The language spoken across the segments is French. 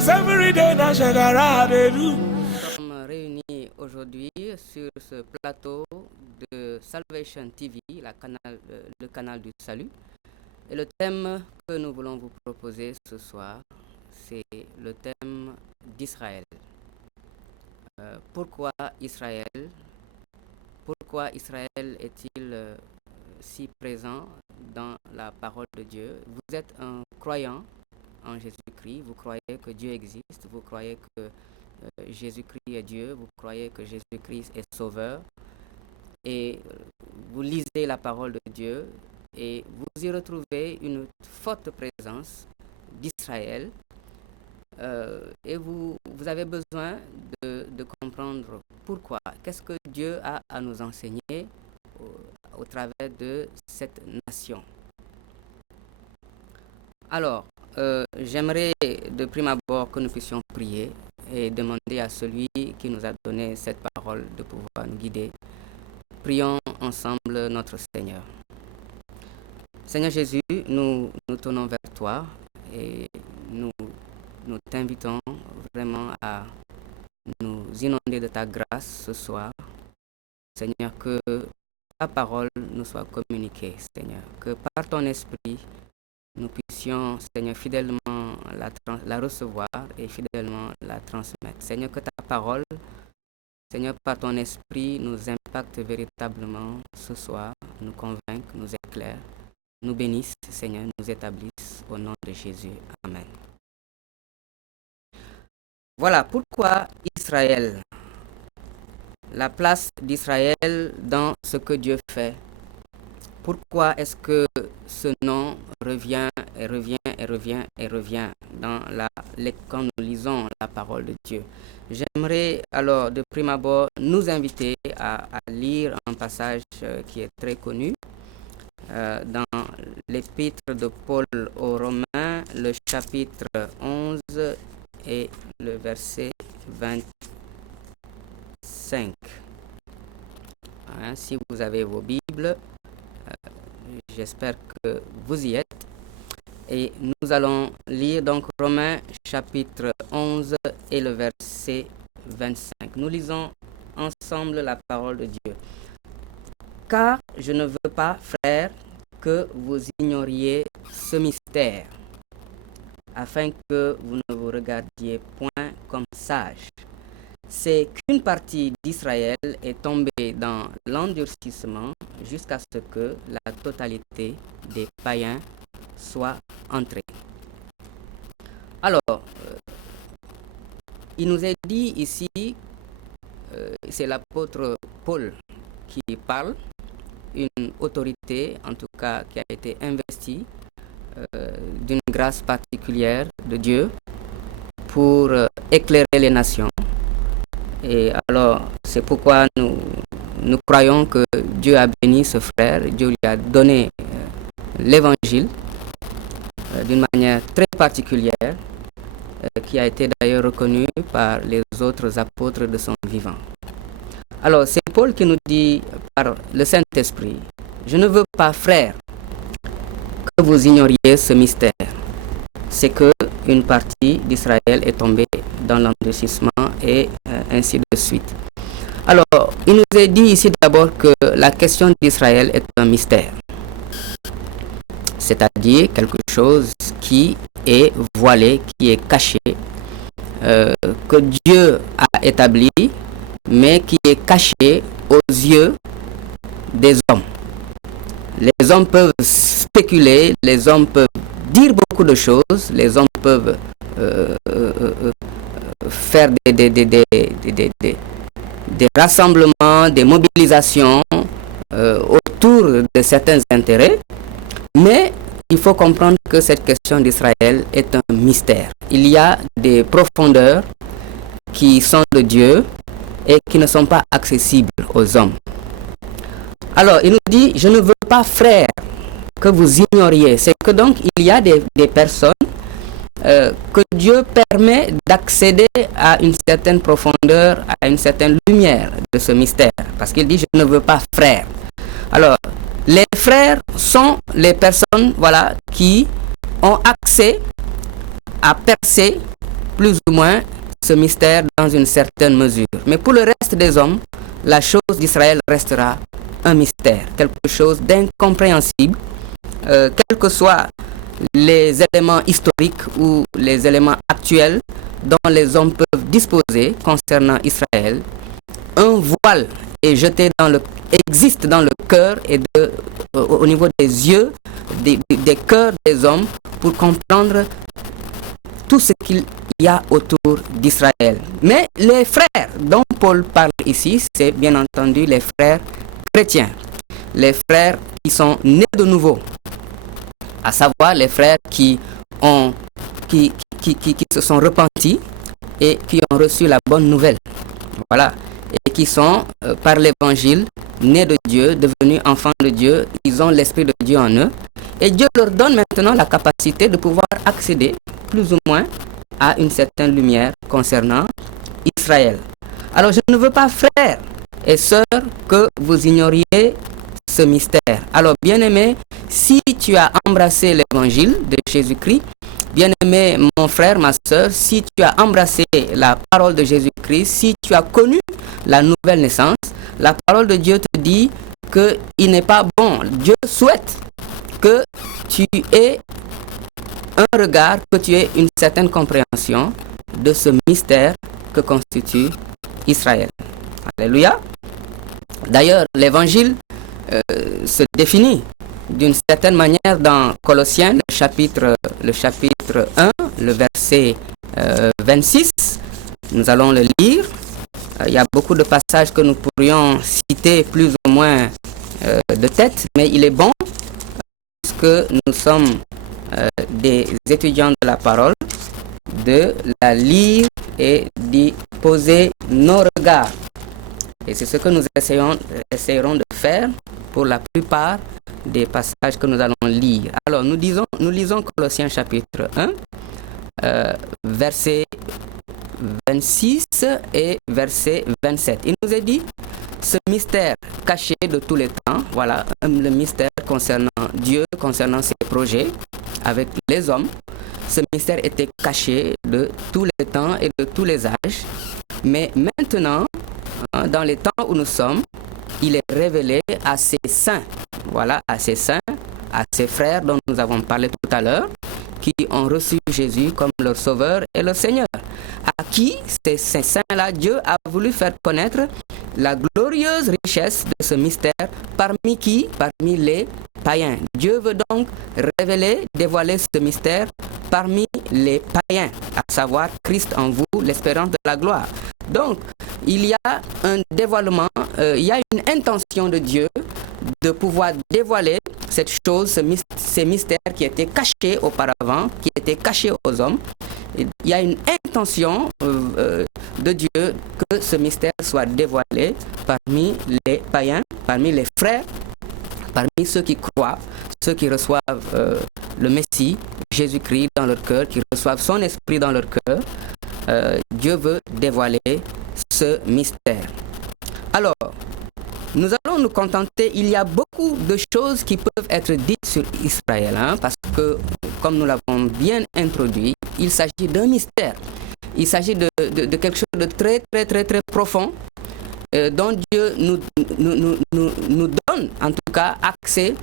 sommes réunis aujourd'hui sur ce plateau de Salvation TV, le canal du salut. Et le thème que nous voulons vous proposer ce soir, c'est le thème d'Israël. Pourquoi Israël? Pourquoi Israël est-il si présent dans la parole de Dieu? Vous êtes un croyant en Jésus-Christ, vous croyez que Dieu existe, vous croyez que Jésus-Christ est Dieu, vous croyez que Jésus-Christ est sauveur, et vous lisez la parole de Dieu et vous y retrouvez une forte présence d'Israël, et vous avez besoin de comprendre pourquoi, qu'est-ce que Dieu a à nous enseigner au travers de cette nation. Alors, j'aimerais de prime abord que nous puissions prier et demander à celui qui nous a donné cette parole de pouvoir nous guider. Prions ensemble notre Seigneur. Seigneur Jésus, nous nous tournons vers toi et nous t'invitons vraiment à nous inonder de ta grâce ce soir. Seigneur, que ta parole nous soit communiquée, Seigneur, que par ton esprit, nous puissions, Seigneur, fidèlement la recevoir et fidèlement la transmettre. Seigneur, que ta parole, Seigneur, par ton esprit, nous impacte véritablement ce soir, nous convainque, nous éclaire, nous bénisse, Seigneur, nous établisse au nom de Jésus. Amen. Voilà pourquoi Israël, la place d'Israël dans ce que Dieu fait. Pourquoi est-ce que ce nom revient et revient et revient et revient quand nous lisons la parole de Dieu? J'aimerais alors de prime abord nous inviter à lire un passage qui est très connu dans l'épître de Paul aux Romains, le chapitre 11 et le verset 25. Si vous avez vos Bibles, j'espère que vous y êtes. Et nous allons lire donc Romains chapitre 11 et le verset 25. Nous lisons ensemble la parole de Dieu. Car je ne veux pas, frères, que vous ignoriez ce mystère, afin que vous ne vous regardiez point comme sages. C'est qu'une partie d'Israël est tombée dans l'endurcissement jusqu'à ce que la totalité des païens soit entrée. Alors, il nous est dit ici, c'est l'apôtre Paul qui parle, une autorité en tout cas qui a été investie d'une grâce particulière de Dieu pour éclairer les nations. Et alors, c'est pourquoi nous croyons que Dieu a béni ce frère, Dieu lui a donné l'évangile d'une manière très particulière, qui a été d'ailleurs reconnue par les autres apôtres de son vivant. Alors, c'est Paul qui nous dit par le Saint-Esprit, « Je ne veux pas, frères, que vous ignoriez ce mystère. C'est que une partie d'Israël est tombée dans l'endurcissement et ainsi de suite. » Alors, il nous est dit ici d'abord que la question d'Israël est un mystère, c'est-à-dire quelque chose qui est voilé, qui est caché, que Dieu a établi, mais qui est caché aux yeux des hommes. Les hommes peuvent spéculer, les hommes peuvent dire beaucoup de choses, les hommes peuvent faire des rassemblements, des mobilisations autour de certains intérêts, mais il faut comprendre que cette question d'Israël est un mystère. Il y a des profondeurs qui sont de Dieu et qui ne sont pas accessibles aux hommes. Alors, il nous dit, je ne veux pas, frères, que vous ignoriez. C'est que donc, il y a des personnes que Dieu permet d'accéder à une certaine profondeur, à une certaine lumière de ce mystère. Parce qu'il dit, je ne veux pas, frères. Alors, les frères sont les personnes, voilà, qui ont accès à percer plus ou moins ce mystère dans une certaine mesure. Mais pour le reste des hommes, la chose d'Israël restera un mystère, quelque chose d'incompréhensible, quels que soient les éléments historiques ou les éléments actuels dont les hommes peuvent disposer concernant Israël. Un voile est jeté existe dans le cœur et au niveau des yeux, des cœurs des hommes pour comprendre tout ce qu'il y a autour d'Israël. Mais les frères dont Paul parle ici, c'est bien entendu les frères chrétiens, les frères qui sont nés de nouveau, à savoir les frères qui se sont repentis et qui ont reçu la bonne nouvelle. Voilà. Et qui sont, par l'évangile, nés de Dieu, devenus enfants de Dieu. Ils ont l'Esprit de Dieu en eux. Et Dieu leur donne maintenant la capacité de pouvoir accéder, plus ou moins, à une certaine lumière concernant Israël. Alors, je ne veux pas, frères et sœurs, que vous ignoriez ce mystère. Alors, bien-aimé, si tu as embrassé l'évangile de Jésus-Christ, bien-aimé, mon frère, ma sœur, si tu as embrassé la parole de Jésus-Christ, si tu as connu la nouvelle naissance, la parole de Dieu te dit qu'il n'est pas bon. Dieu souhaite que tu aies un regard, que tu aies une certaine compréhension de ce mystère que constitue Israël. Alléluia. D'ailleurs, l'évangile se définit d'une certaine manière dans Colossiens, le chapitre 1, le verset 26. Nous allons le lire. Il y a beaucoup de passages que nous pourrions citer plus ou moins de tête, mais il est bon, puisque nous sommes des étudiants de la parole, de la lire et d'y poser nos regards. Et c'est ce que nous essayerons de faire pour la plupart des passages que nous allons lire. Alors, nous lisons Colossiens chapitre 1, verset 26 et verset 27. Il nous est dit, ce mystère caché de tous les temps, voilà, le mystère concernant Dieu, concernant ses projets avec les hommes. Ce mystère était caché de tous les temps et de tous les âges. Mais maintenant, dans les temps où nous sommes, il est révélé à ses saints. Voilà, à ses saints, à ses frères dont nous avons parlé tout à l'heure, qui ont reçu Jésus comme leur sauveur et leur Seigneur. À qui, ces saints-là, Dieu a voulu faire connaître la glorieuse richesse de ce mystère. Parmi qui? Parmi les païens. Dieu veut donc révéler, dévoiler ce mystère parmi les païens, à savoir Christ en vous, l'espérance de la gloire. Donc, il y a un dévoilement, il y a une intention de Dieu de pouvoir dévoiler cette chose, ces mystères qui étaient cachés auparavant, qui étaient cachés aux hommes. Il y a une intention de Dieu que ce mystère soit dévoilé parmi les païens, parmi les frères, parmi ceux qui croient, ceux qui reçoivent le Messie, Jésus-Christ dans leur cœur, qui reçoivent son esprit dans leur cœur. Dieu veut dévoiler ce mystère. Alors, nous allons nous contenter, il y a beaucoup de choses qui peuvent être dites sur Israël, parce que, comme nous l'avons bien introduit, il s'agit d'un mystère. Il s'agit de quelque chose de très, très, très, très profond, dont Dieu nous donne, en tout cas, accès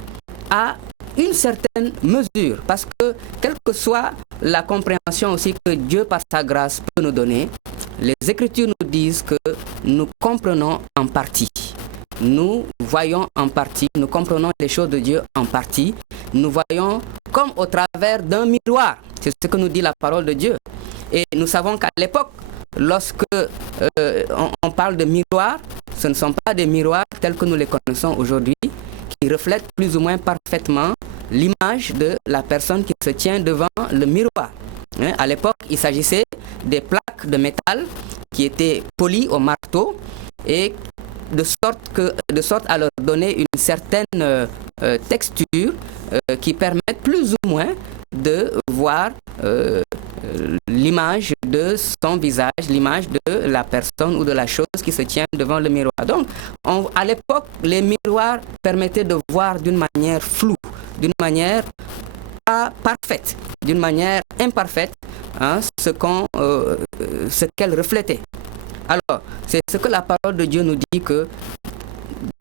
à une certaine mesure. Parce que, quelle que soit la compréhension aussi que Dieu, par sa grâce, peut nous donner, les Écritures nous disent que nous comprenons en partie. Nous voyons en partie, nous comprenons les choses de Dieu en partie. Nous voyons comme au travers d'un miroir. C'est ce que nous dit la parole de Dieu. Et nous savons qu'à l'époque, lorsque on parle de miroirs, ce ne sont pas des miroirs tels que nous les connaissons aujourd'hui, qui reflètent plus ou moins parfaitement l'image de la personne qui se tient devant le miroir. À l'époque, il s'agissait des plaques de métal qui étaient polies au marteau et de sorte à leur donner une certaine texture qui permette plus ou moins de voir l'image de son visage, l'image de la personne ou de la chose qui se tient devant le miroir. Donc, à l'époque, les miroirs permettaient de voir d'une manière floue, d'une manière pas parfaite, d'une manière imparfaite, hein, ce qu'elle reflétait. Alors, c'est ce que la parole de Dieu nous dit, que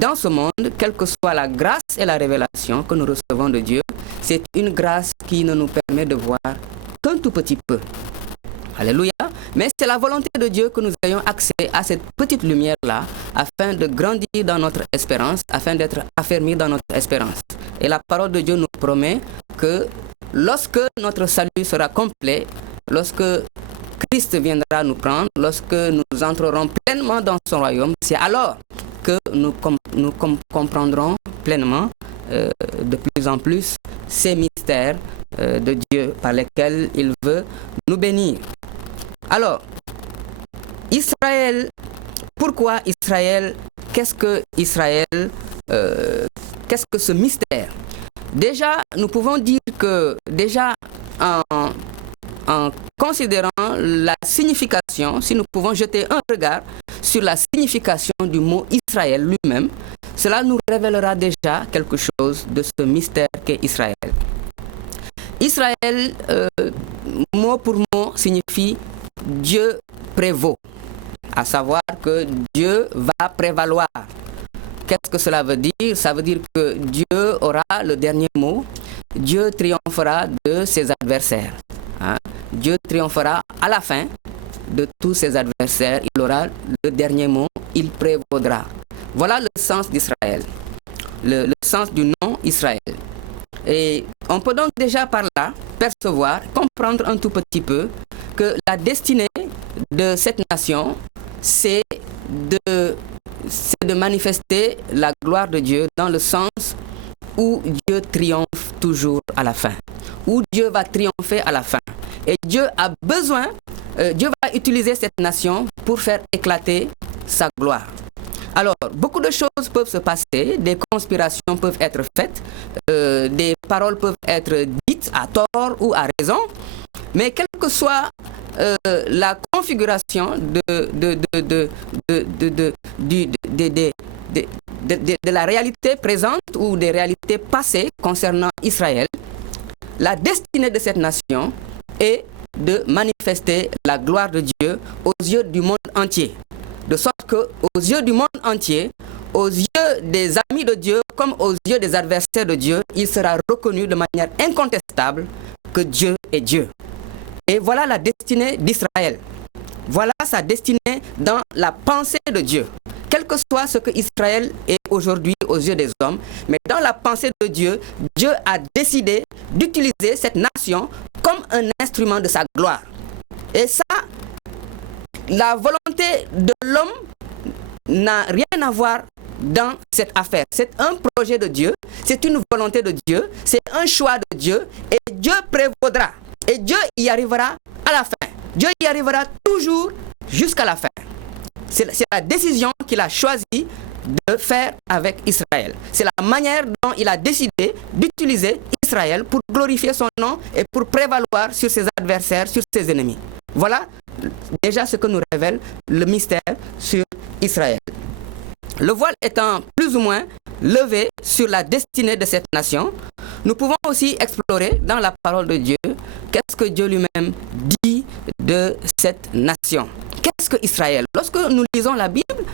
dans ce monde, quelle que soit la grâce et la révélation que nous recevons de Dieu, c'est une grâce qui ne nous permet de voir qu'un tout petit peu. Alléluia. Mais c'est la volonté de Dieu que nous ayons accès à cette petite lumière-là, afin de grandir dans notre espérance, afin d'être affermis dans notre espérance. Et la parole de Dieu nous promet que lorsque notre salut sera complet, lorsque Christ viendra nous prendre, lorsque nous entrerons pleinement dans son royaume, c'est alors que nous comprendrons pleinement de plus en plus ces mystères de Dieu par lesquels il veut nous bénir. Alors, Israël, pourquoi Israël? Qu'est-ce que Israël? Qu'est-ce que ce mystère? Déjà, nous pouvons dire que déjà en considérant la signification, si nous pouvons jeter un regard sur la signification du mot Israël lui-même, cela nous révélera déjà quelque chose de ce mystère qu'est Israël. Israël, mot pour mot, signifie Dieu prévaut, à savoir que Dieu va prévaloir. Qu'est-ce que cela veut dire? Ça veut dire que Dieu aura le dernier mot, Dieu triomphera de ses adversaires. Hein? Dieu triomphera à la fin de tous ses adversaires, il aura le dernier mot, il prévaudra. Voilà le sens d'Israël, le sens du nom Israël. Et on peut donc déjà par là percevoir, comprendre un tout petit peu que la destinée de cette nation, c'est de manifester la gloire de Dieu dans le sens où Dieu triomphe toujours à la fin, où Dieu va triompher à la fin. Et Dieu a besoin, Dieu va utiliser cette nation pour faire éclater sa gloire. Alors, beaucoup de choses peuvent se passer, des conspirations peuvent être faites, des paroles peuvent être dites à tort ou à raison, mais quelle que soit la configuration de la réalité présente ou des réalités passées concernant Israël, la destinée de cette nation est de manifester la gloire de Dieu aux yeux du monde entier. De sorte qu'aux yeux du monde entier, aux yeux des amis de Dieu comme aux yeux des adversaires de Dieu, il sera reconnu de manière incontestable que Dieu est Dieu. Et voilà la destinée d'Israël. Voilà sa destinée dans la pensée de Dieu. Quel que soit ce que Israël est aujourd'hui aux yeux des hommes, mais dans la pensée de Dieu, Dieu a décidé d'utiliser cette nation comme un instrument de sa gloire. Et ça, la volonté de l'homme n'a rien à voir dans cette affaire. C'est un projet de Dieu, c'est une volonté de Dieu, c'est un choix de Dieu, et Dieu prévaudra. Et Dieu y arrivera à la fin. Dieu y arrivera toujours jusqu'à la fin. C'est la décision qu'il a choisi de faire avec Israël. C'est la manière dont il a décidé d'utiliser Israël pour glorifier son nom et pour prévaloir sur ses adversaires, sur ses ennemis. Voilà déjà ce que nous révèle le mystère sur Israël. Le voile étant plus ou moins levé sur la destinée de cette nation, nous pouvons aussi explorer dans la parole de Dieu qu'est-ce que Dieu lui-même dit de cette nation. Qu'est-ce que Israël? Lorsque nous lisons la Bible,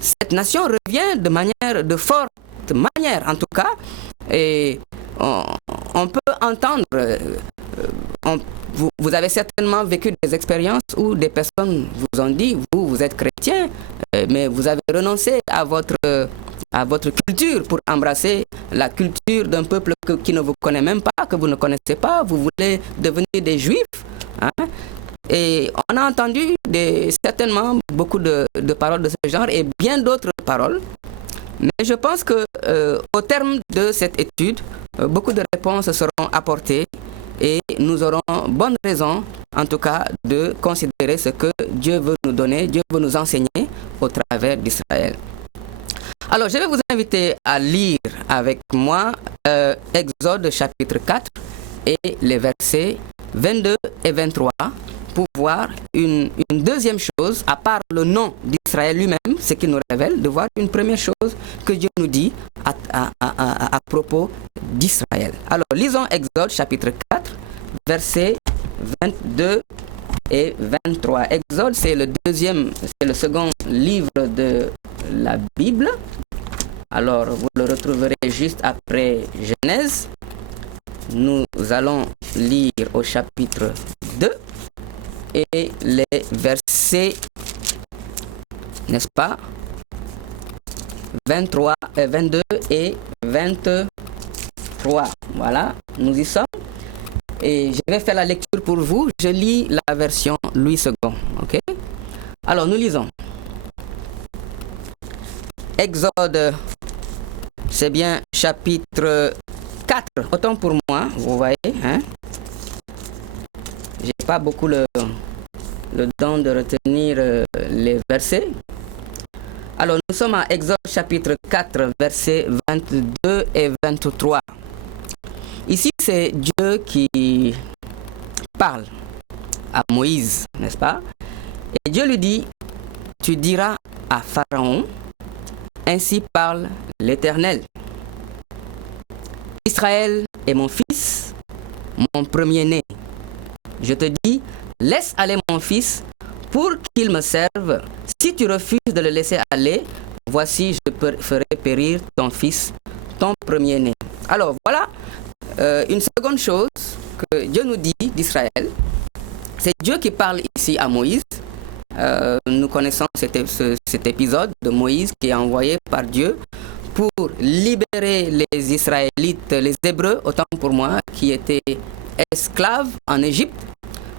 cette nation revient de forte manière en tout cas, et on peut entendre, vous avez certainement vécu des expériences où des personnes vous ont dit, vous êtes chrétien, mais vous avez renoncé à votre culture pour embrasser la culture d'un peuple qui ne vous connaît même pas, que vous ne connaissez pas, vous voulez devenir des juifs. Hein? Et on a entendu certainement beaucoup de paroles de ce genre et bien d'autres paroles. Mais je pense qu'au terme de cette étude, beaucoup de réponses seront apportées et nous aurons bonne raison, en tout cas, de considérer ce que Dieu veut nous donner, Dieu veut nous enseigner au travers d'Israël. Alors, je vais vous inviter à lire avec moi Exode chapitre 4 et les versets 22 et 23 pour voir une deuxième chose, à part le nom d'Israël lui-même, ce qu'il nous révèle, de voir une première chose que Dieu nous dit à propos d'Israël. Alors, lisons Exode chapitre 4, versets 22 et 23. Exode, c'est le second livre de la Bible. Alors, vous le retrouverez juste après Genèse. Nous allons lire au chapitre 2 et les versets, n'est-ce pas, 22 et 23. Voilà, nous y sommes. Et je vais faire la lecture pour vous. Je lis la version Louis II. Ok? Alors, nous lisons. Exode, c'est bien chapitre 4. Autant pour moi, vous voyez. Hein? J'ai pas beaucoup le don de retenir les versets. Alors, nous sommes à Exode chapitre 4, versets 22 et 23. Ici, c'est Dieu qui parle à Moïse, n'est-ce pas? Et Dieu lui dit, tu diras à Pharaon, ainsi parle l'Éternel. Israël est mon fils, mon premier-né. Je te dis, laisse aller mon fils pour qu'il me serve. Si tu refuses de le laisser aller, voici, je ferai périr ton fils, ton premier-né. Alors, voilà une seconde chose que Dieu nous dit d'Israël. C'est Dieu qui parle ici à Moïse. Nous connaissons cet épisode de Moïse qui est envoyé par Dieu pour libérer les Israélites, les Hébreux, autant pour moi, qui étaient esclaves en Égypte.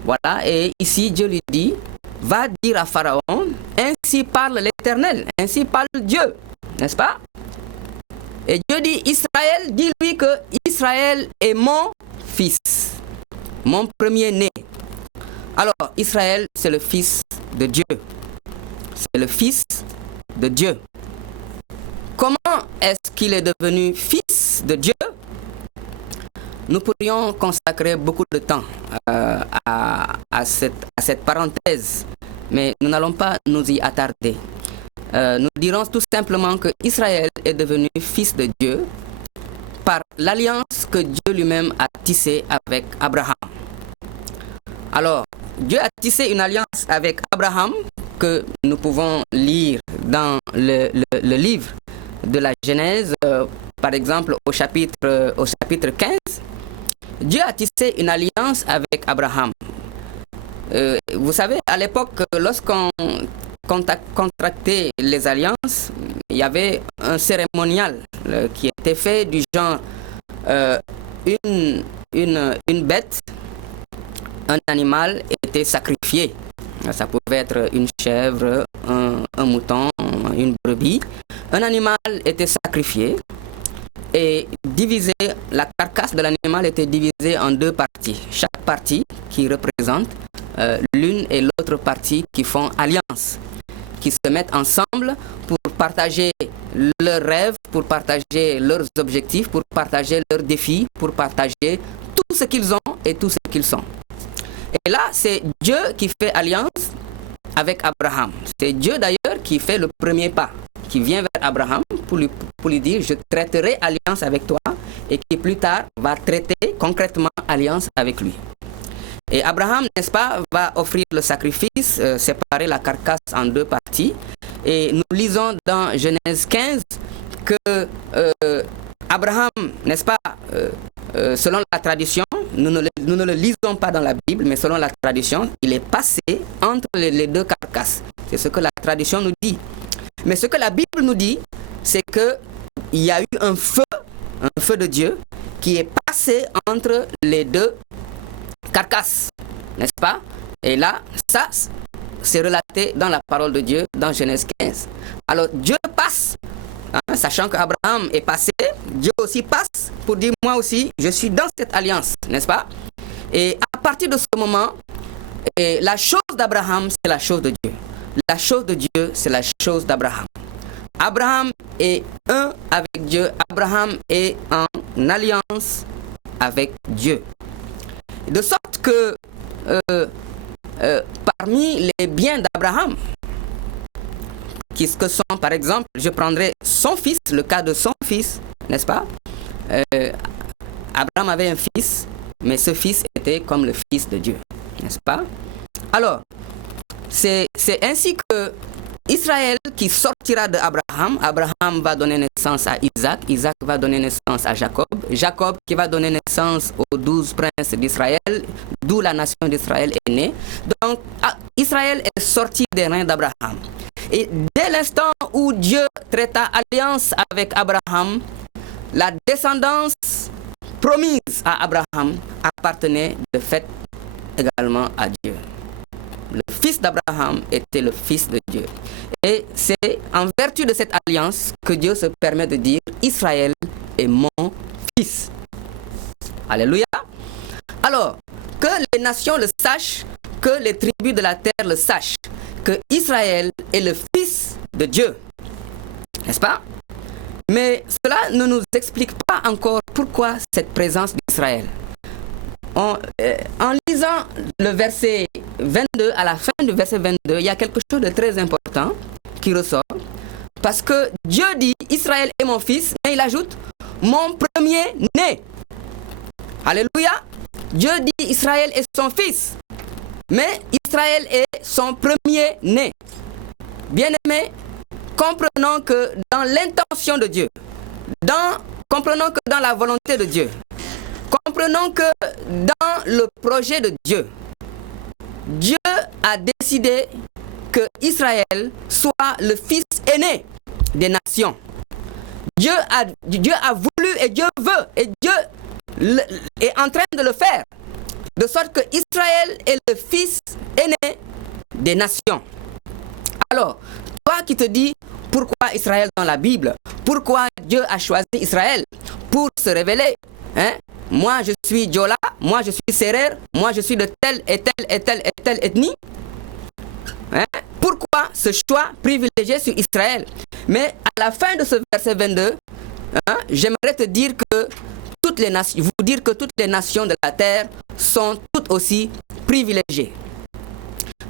Voilà, et ici Dieu lui dit, va dire à Pharaon, ainsi parle l'Éternel, ainsi parle Dieu, n'est-ce pas? Et Dieu dit, Israël, dis-lui que Israël est mon fils, mon premier-né. Alors, Israël, c'est le fils de Dieu. C'est le fils de Dieu. Comment est-ce qu'il est devenu fils de Dieu? Nous pourrions consacrer beaucoup de temps à cette parenthèse, mais nous n'allons pas nous y attarder. Nous dirons tout simplement que Israël est devenu fils de Dieu par l'alliance que Dieu lui-même a tissée avec Abraham. Alors, Dieu a tissé une alliance avec Abraham que nous pouvons lire dans le livre de la Genèse, par exemple au chapitre 15. Dieu a tissé une alliance avec Abraham. Vous savez, à l'époque, lorsqu'on contractait les alliances, il y avait un cérémonial qui était fait du genre une bête, un animal était sacrifié. Ça pouvait être une chèvre, un mouton, une brebis. Un animal était sacrifié et divisé, la carcasse de l'animal était divisée en deux parties. Chaque partie qui représente l'une et l'autre partie qui font alliance, qui se mettent ensemble pour partager leurs rêves, pour partager leurs objectifs, pour partager leurs défis, pour partager tout ce qu'ils ont et tout ce qu'ils sont. Et là, c'est Dieu qui fait alliance avec Abraham. C'est Dieu d'ailleurs qui fait le premier pas, qui vient vers Abraham pour lui dire, je traiterai alliance avec toi, et qui plus tard va traiter concrètement alliance avec lui. Et Abraham, n'est-ce pas, va offrir le sacrifice, séparer la carcasse en deux parties. Et nous lisons dans Genèse 15 que Abraham, n'est-ce pas, selon la tradition, nous ne le lisons pas dans la Bible, mais selon la tradition, il est passé entre les deux carcasses. C'est ce que la tradition nous dit. Mais ce que la Bible nous dit, c'est qu'il y a eu un feu de Dieu qui est passé entre les deux carcasses, n'est-ce pas? Et là, ça, c'est relaté dans la parole de Dieu, dans Genèse 15. Alors, Dieu passe, sachant qu'Abraham est passé, Dieu aussi passe pour dire, moi aussi, je suis dans cette alliance, n'est-ce pas? Et à partir de ce moment, la chose d'Abraham, c'est la chose de Dieu. La chose de Dieu, c'est la chose d'Abraham. Abraham est un avec Dieu. Abraham est en alliance avec Dieu. De sorte que parmi les biens d'Abraham, que sont par exemple, je prendrai son fils, le cas de son fils, n'est-ce pas? Abraham avait un fils, mais ce fils était comme le fils de Dieu. n'est-ce pas? Alors, c'est ainsi que Israël qui sortira d'Abraham, Abraham va donner naissance à Isaac, Isaac va donner naissance à Jacob, Jacob qui va donner naissance aux 12 princes d'Israël, d'où la nation d'Israël est née. Donc, Israël est sorti des reins d'Abraham. Et dès l'instant où Dieu traita alliance avec Abraham, la descendance promise à Abraham appartenait de fait également à Dieu. Le fils d'Abraham était le fils de Dieu. Et c'est en vertu de cette alliance que Dieu se permet de dire « Israël est mon fils ». Alléluia. Alors, que les nations le sachent, que les tribus de la terre le sachent, que Israël est le fils de Dieu. N'est-ce pas? Mais cela ne nous explique pas encore pourquoi cette présence d'Israël. En lisant le verset 22, à la fin du verset 22, il y a quelque chose de très important qui ressort. Parce que Dieu dit, Israël est mon fils, mais il ajoute, mon premier-né. Alléluia. Dieu dit, Israël est son fils, mais Israël est son premier-né. Bien-aimés, comprenons que dans l'intention de Dieu, comprenons que dans la volonté de Dieu, comprenons que dans le projet de Dieu, Dieu a décidé que Israël soit le fils aîné des nations. Dieu a voulu et Dieu veut et Dieu est en train de le faire. De sorte que Israël est le fils aîné des nations. Alors, toi qui te dis pourquoi Israël dans la Bible, pourquoi Dieu a choisi Israël pour se révéler, hein? Moi je suis Diola, moi je suis Serer, moi je suis de telle et telle et telle et telle ethnie. Hein? Pourquoi ce choix privilégié sur Israël? Mais à la fin de ce verset 22, hein, j'aimerais te dire que toutes les nations de la terre sont toutes aussi privilégiées.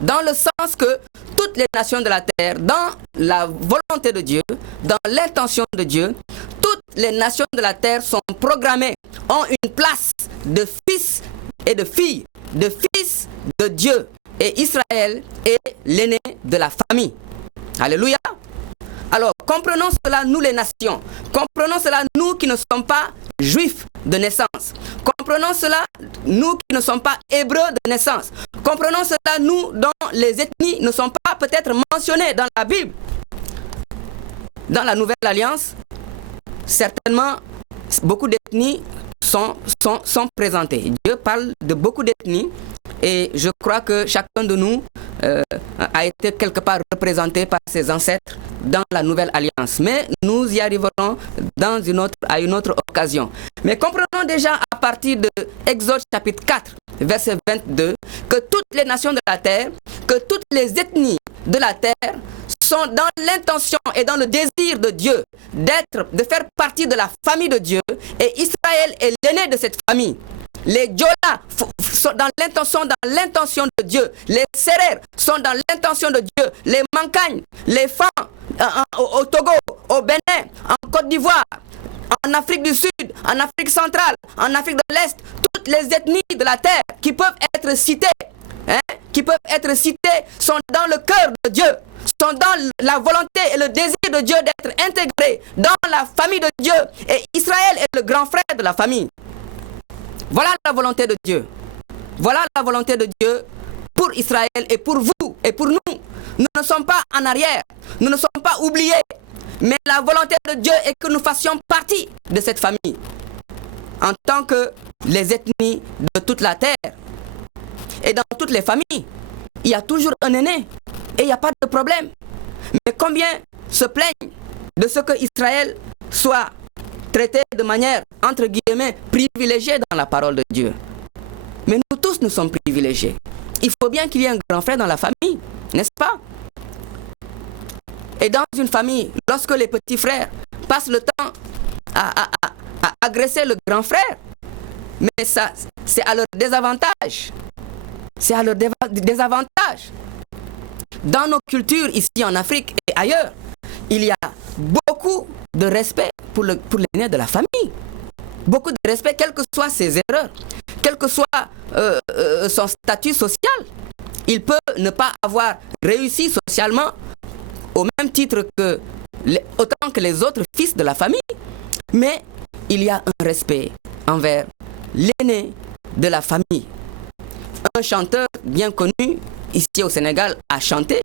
Dans le sens que toutes les nations de la terre, dans la volonté de Dieu, dans l'intention de Dieu, toutes les nations de la terre sont programmées, ont une place de fils et de filles, de fils de Dieu. Et Israël est l'aîné de la famille. Alléluia. Alors, comprenons cela, nous les nations. Comprenons cela, nous qui ne sommes pas juifs de naissance. Comprenons cela, nous qui ne sommes pas hébreux de naissance. Comprenons cela, nous dont les ethnies ne sont pas peut-être mentionnées dans la Bible. Dans la Nouvelle Alliance, certainement, beaucoup d'ethnies sont présentées. Dieu parle de beaucoup d'ethnies et je crois que chacun de nous a été quelque part représenté par ses ancêtres dans la Nouvelle Alliance. Mais nous y arriverons à une autre occasion. Mais comprenons déjà à partir de Exode chapitre 4, verset 22, que toutes les nations de la terre, que toutes les ethnies de la terre sont dans l'intention et dans le désir de Dieu de faire partie de la famille de Dieu, et Israël est l'aîné de cette famille. Les Diola sont dans l'intention de Dieu. Les Serer sont dans l'intention de Dieu. Les Mankagnes, les Fans au Togo, au Bénin, en Côte d'Ivoire, en Afrique du Sud, en Afrique centrale, en Afrique de l'Est, toutes les ethnies de la terre qui peuvent être citées, sont dans le cœur de Dieu, sont dans la volonté et le désir de Dieu d'être intégrés dans la famille de Dieu. Et Israël est le grand frère de la famille. Voilà la volonté de Dieu. Voilà la volonté de Dieu pour Israël et pour vous et pour nous. Nous ne sommes pas en arrière. Nous ne sommes pas oubliés. Mais la volonté de Dieu est que nous fassions partie de cette famille. En tant que les ethnies de toute la terre. Et dans toutes les familles, il y a toujours un aîné. Et il n'y a pas de problème. Mais combien se plaignent de ce que Israël soit traité de manière, entre guillemets, privilégiée dans la parole de Dieu. Mais nous tous, nous sommes privilégiés. Il faut bien qu'il y ait un grand frère dans la famille, n'est-ce pas? Et dans une famille, lorsque les petits frères passent le temps à agresser le grand frère, mais ça, c'est à leur désavantage. C'est à leur désavantage. Dans nos cultures, ici en Afrique et ailleurs, il y a beaucoup de respect pour l'aîné de la famille. Beaucoup de respect, quelles que soient ses erreurs, quel que soit son statut social. Il peut ne pas avoir réussi socialement au même titre que autant que les autres fils de la famille, mais il y a un respect envers l'aîné de la famille. Un chanteur bien connu ici au Sénégal a chanté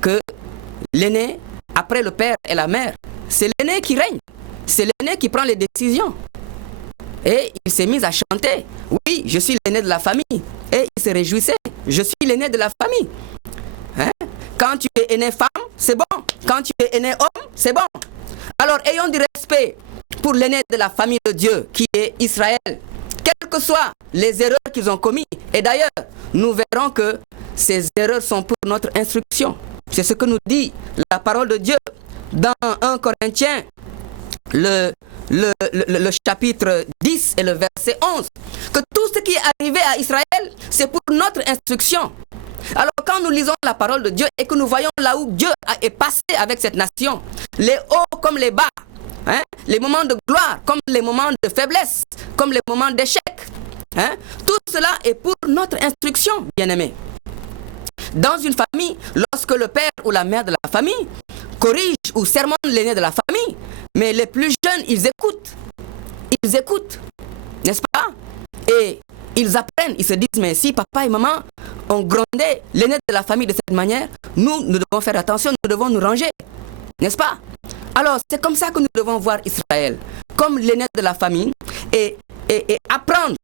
que l'aîné, après le père et la mère, c'est l'aîné qui règne, c'est l'aîné qui prend les décisions. Et il s'est mis à chanter, oui, je suis l'aîné de la famille. Et il se réjouissait, je suis l'aîné de la famille. Hein? Quand tu es aîné femme, c'est bon. Quand tu es aîné homme, c'est bon. Alors ayons du respect pour l'aîné de la famille de Dieu, qui est Israël, quelles que soient les erreurs qu'ils ont commises. Et d'ailleurs, nous verrons que ces erreurs sont pour notre instruction. C'est ce que nous dit la parole de Dieu dans 1 Corinthiens, le chapitre 10 et le verset 11. Que tout ce qui est arrivé à Israël, c'est pour notre instruction. Alors quand nous lisons la parole de Dieu et que nous voyons là où Dieu est passé avec cette nation, les hauts comme les bas, hein, les moments de gloire comme les moments de faiblesse, comme les moments d'échec, hein, tout cela est pour notre instruction, bien-aimés. Dans une famille, lorsque le père ou la mère de la famille corrige ou sermonne l'aîné de la famille, mais les plus jeunes, ils écoutent, n'est-ce pas? Et ils apprennent, ils se disent, mais si papa et maman ont grondé l'aîné de la famille de cette manière, nous devons faire attention, nous devons nous ranger, n'est-ce pas? Alors, c'est comme ça que nous devons voir Israël, comme l'aîné de la famille, et apprendre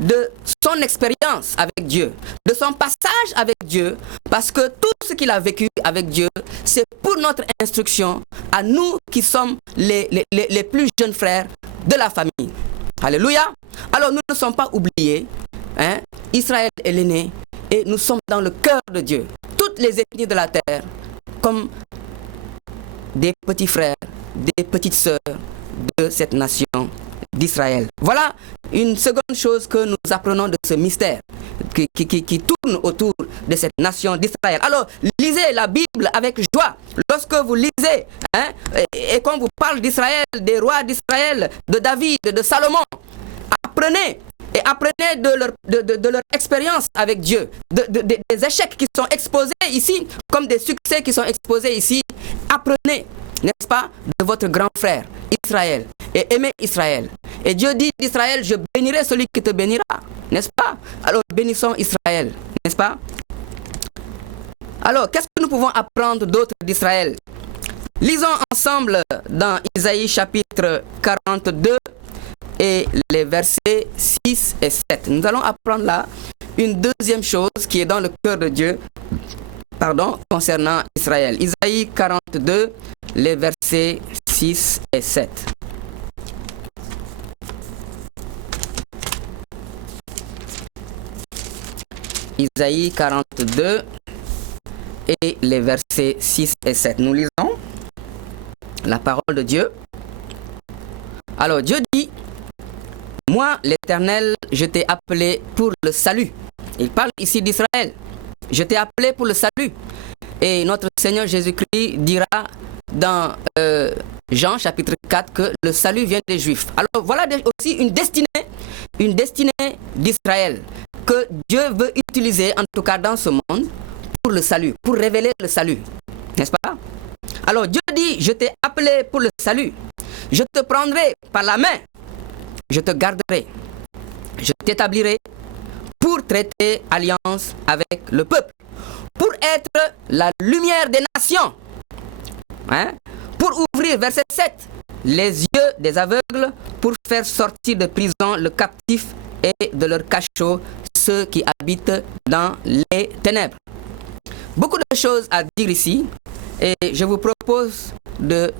de son expérience avec Dieu, de son passage avec Dieu, parce que tout ce qu'il a vécu avec Dieu, c'est pour notre instruction, à nous qui sommes les plus jeunes frères de la famille. Alléluia. Alors nous ne sommes pas oubliés, hein? Israël est l'aîné et nous sommes dans le cœur de Dieu. Toutes les ethnies de la terre, comme des petits frères, des petites sœurs de cette nation d'Israël. Voilà une seconde chose que nous apprenons de ce mystère qui tourne autour de cette nation d'Israël. Alors, lisez la Bible avec joie. Lorsque vous lisez, hein, et qu'on vous parle d'Israël, des rois d'Israël, de David, de Salomon, apprenez de leur expérience avec Dieu, des échecs qui sont exposés ici, comme des succès qui sont exposés ici. Apprenez, n'est-ce pas, de votre grand frère Israël, et aimez Israël. Et Dieu dit d'Israël, je bénirai celui qui te bénira, n'est-ce pas? Alors bénissons Israël, n'est-ce pas? Alors, qu'est-ce que nous pouvons apprendre d'autre d'Israël? Lisons ensemble dans Isaïe chapitre 42 et les versets 6 et 7. Nous allons apprendre là une deuxième chose qui est dans le cœur de Dieu, concernant Israël. Isaïe 42, les versets 6 et 7. Isaïe 42 et les versets 6 et 7. Nous lisons la parole de Dieu. Alors Dieu dit, moi l'Éternel, je t'ai appelé pour le salut. Il parle ici d'Israël. Je t'ai appelé pour le salut. Et notre Seigneur Jésus-Christ dira dans Jean chapitre 4 que le salut vient des Juifs. Alors voilà aussi une destinée d'Israël que Dieu veut utiliser, en tout cas dans ce monde, pour le salut, pour révéler le salut. N'est-ce pas? Alors Dieu dit, je t'ai appelé pour le salut. Je te prendrai par la main. Je te garderai. Je t'établirai pour traiter alliance avec le peuple. Pour être la lumière des nations. Hein? Pour ouvrir, verset 7, les yeux des aveugles, pour faire sortir de prison le captif et de leur cachot ceux qui habitent dans les ténèbres. Beaucoup de choses à dire ici et je vous propose de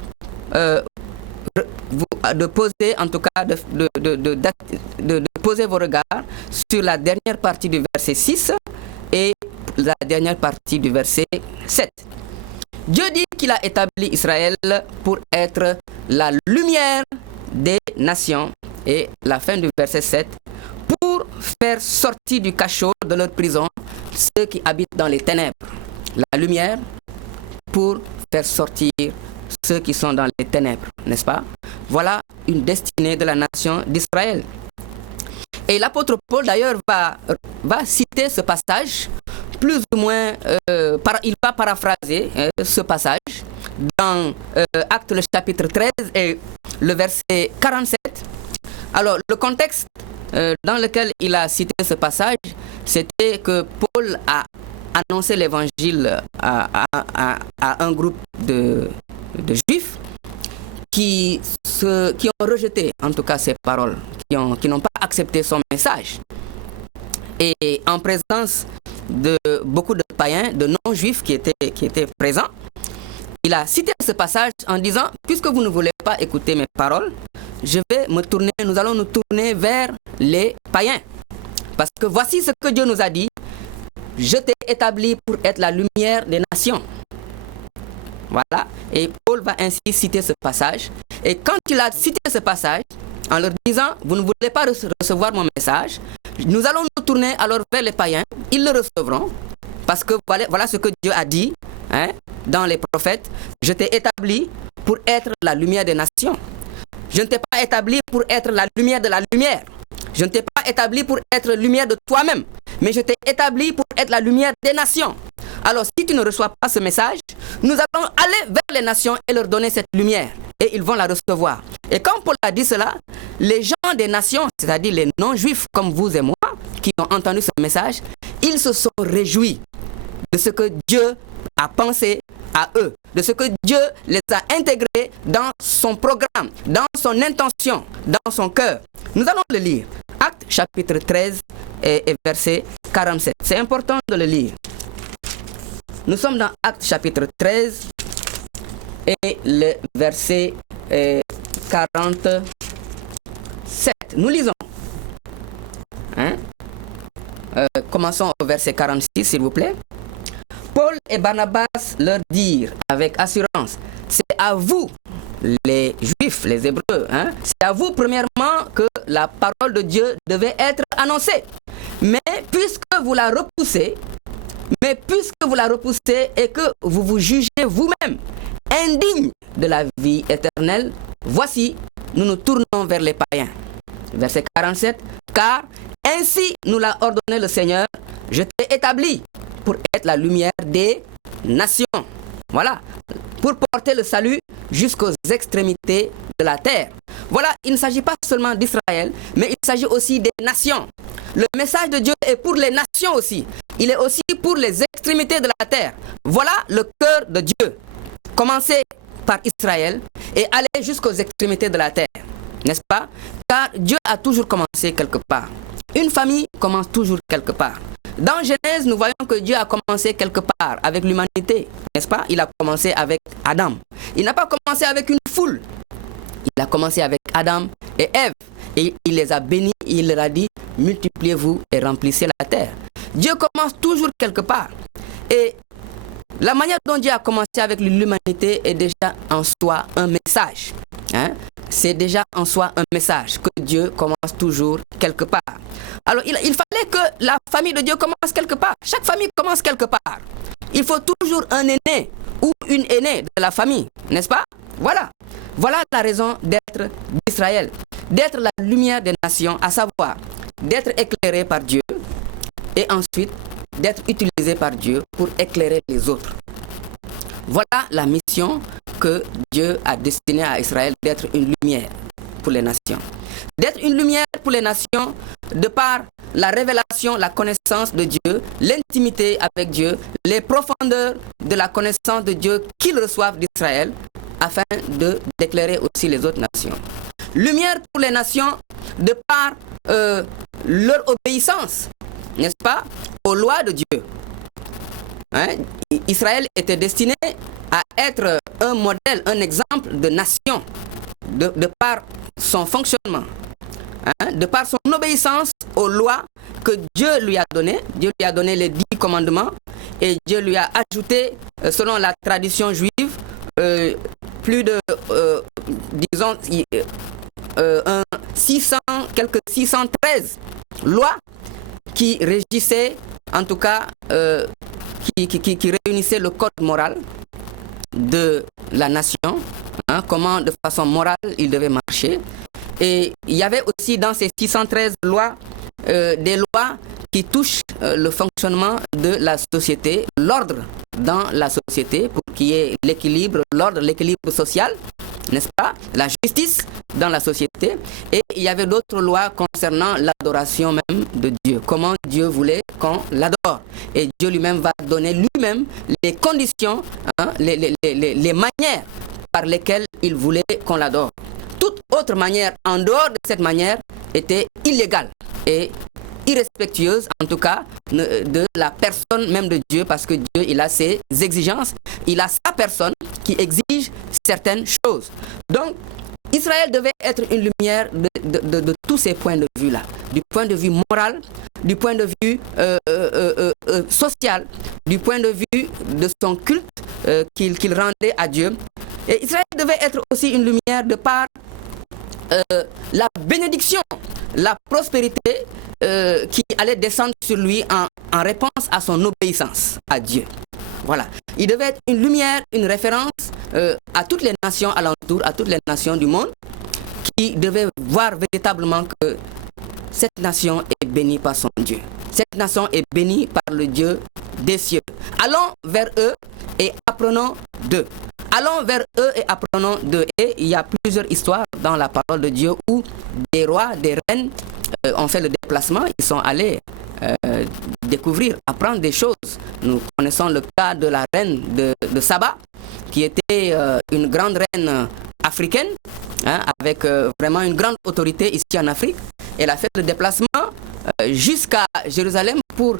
poser, en tout cas, de poser vos regards sur la dernière partie du verset 6 et la dernière partie du verset 7. Dieu dit qu'il a établi Israël pour être la lumière des nations. Et la fin du verset 7, pour faire sortir du cachot de leur prison ceux qui habitent dans les ténèbres. La lumière pour faire sortir ceux qui sont dans les ténèbres, n'est-ce pas? Voilà une destinée de la nation d'Israël. Et l'apôtre Paul d'ailleurs va citer ce passage, plus ou moins, il va paraphraser ce passage dans Actes le chapitre 13 et le verset 47. Alors le contexte dans lequel il a cité ce passage, c'était que Paul a annoncé l'évangile à un groupe de juifs qui ont rejeté en tout cas ses paroles, qui n'ont pas accepté son message. Et en présence de beaucoup de païens, de non-juifs qui étaient présents, il a cité ce passage en disant, puisque vous ne voulez pas écouter mes paroles, nous allons nous tourner vers les païens. Parce que voici ce que Dieu nous a dit, je t'ai établi pour être la lumière des nations. Voilà, et Paul va ainsi citer ce passage. Et quand il a cité ce passage, en leur disant, vous ne voulez pas recevoir mon message, nous allons nous tourner alors vers les païens, ils le recevront, parce que voilà ce que Dieu a dit dans les prophètes, je t'ai établi pour être la lumière des nations. Je ne t'ai pas établi pour être la lumière de la lumière. Je ne t'ai pas établi pour être lumière de toi-même, mais je t'ai établi pour être la lumière des nations. Alors si tu ne reçois pas ce message, nous allons aller vers les nations et leur donner cette lumière. Et ils vont la recevoir. Et quand Paul a dit cela, les gens des nations, c'est-à-dire les non-juifs comme vous et moi, qui ont entendu ce message, ils se sont réjouis de ce que Dieu a pensé à eux, de ce que Dieu les a intégrés dans son programme, dans son intention, dans son cœur. Nous allons le lire. Actes chapitre 13 et verset 47. C'est important de le lire. Nous sommes dans Actes chapitre 13 et le verset 47. Nous lisons. Commençons au verset 46, s'il vous plaît. Paul et Barnabas leur dirent avec assurance, c'est à vous, les Juifs, les Hébreux, c'est à vous premièrement que la parole de Dieu devait être annoncée. Mais puisque vous la repoussez et que vous vous jugez vous-même indigne de la vie éternelle, voici, nous nous tournons vers les païens. Verset 47, car ainsi nous l'a ordonné le Seigneur, je t'ai établi pour être la lumière des nations. Voilà, pour porter le salut jusqu'aux extrémités de la terre. Voilà, il ne s'agit pas seulement d'Israël, mais il s'agit aussi des nations. Le message de Dieu est pour les nations aussi. Il est aussi pour les extrémités de la terre. Voilà le cœur de Dieu. Commencer par Israël et aller jusqu'aux extrémités de la terre. N'est-ce pas? Car Dieu a toujours commencé quelque part. Une famille commence toujours quelque part. Dans Genèse, nous voyons que Dieu a commencé quelque part avec l'humanité, n'est-ce pas? Il a commencé avec Adam. Il n'a pas commencé avec une foule. Il a commencé avec Adam et Ève. Et il les a bénis, il leur a dit, multipliez-vous et remplissez la terre. Dieu commence toujours quelque part. Et la manière dont Dieu a commencé avec l'humanité est déjà en soi un message. C'est déjà en soi un message que Dieu commence toujours quelque part. Alors il fallait que la famille de Dieu commence quelque part. Chaque famille commence quelque part. Il faut toujours un aîné ou une aînée de la famille, n'est-ce pas? Voilà la raison d'être d'Israël, d'être la lumière des nations, à savoir d'être éclairé par Dieu et ensuite d'être utilisé par Dieu pour éclairer les autres. Voilà la mission que Dieu a destinée à Israël, d'être une lumière pour les nations. D'être une lumière pour les nations de par la révélation, la connaissance de Dieu, l'intimité avec Dieu, les profondeurs de la connaissance de Dieu qu'ils reçoivent d'Israël, afin d'éclairer aussi les autres nations. Lumière pour les nations de par leur obéissance, n'est-ce pas, aux lois de Dieu. Israël était destiné à être un modèle, un exemple de nation, de par son fonctionnement, de par son obéissance aux lois que Dieu lui a données. Dieu lui a donné les 10 commandements et Dieu lui a ajouté, selon la tradition juive, plus de, disons, 613 lois qui régissaient, en tout cas, qui réunissaient le code moral de la nation, comment de façon morale il devait marcher. Et il y avait aussi dans ces 613 lois des lois qui touchent le fonctionnement de la société, l'ordre dans la société pour qu'il y ait l'équilibre, l'ordre, l'équilibre social, n'est-ce pas? La justice dans la société. Et il y avait d'autres lois concernant l'adoration même de Dieu. Comment Dieu voulait qu'on l'adore. Et Dieu lui-même va donner lui-même les conditions, les manières par lesquelles il voulait qu'on l'adore. Toute autre manière en dehors de cette manière était illégale et irrespectueuse, en tout cas, de la personne même de Dieu, parce que Dieu, il a ses exigences, il a sa personne qui exige certaines choses. Donc, Israël devait être une lumière de tous ces points de vue-là, du point de vue moral, du point de vue social, du point de vue de son culte qu'il rendait à Dieu. Et Israël devait être aussi une lumière de par la bénédiction, la prospérité qui allait descendre sur lui en réponse à son obéissance à Dieu. Voilà. Il devait être une lumière, une référence à toutes les nations alentour, à toutes les nations du monde, qui devaient voir véritablement que cette nation est bénie par son Dieu. Cette nation est bénie par le Dieu des cieux. Allons vers eux et apprenons d'eux. Allons vers eux et apprenons d'eux. Et il y a plusieurs histoires dans la parole de Dieu où des rois, des reines ont fait le déplacement. Ils sont allés découvrir, apprendre des choses. Nous connaissons le cas de la reine de Saba, qui était une grande reine africaine, avec vraiment une grande autorité ici en Afrique. Elle a fait le déplacement jusqu'à Jérusalem pour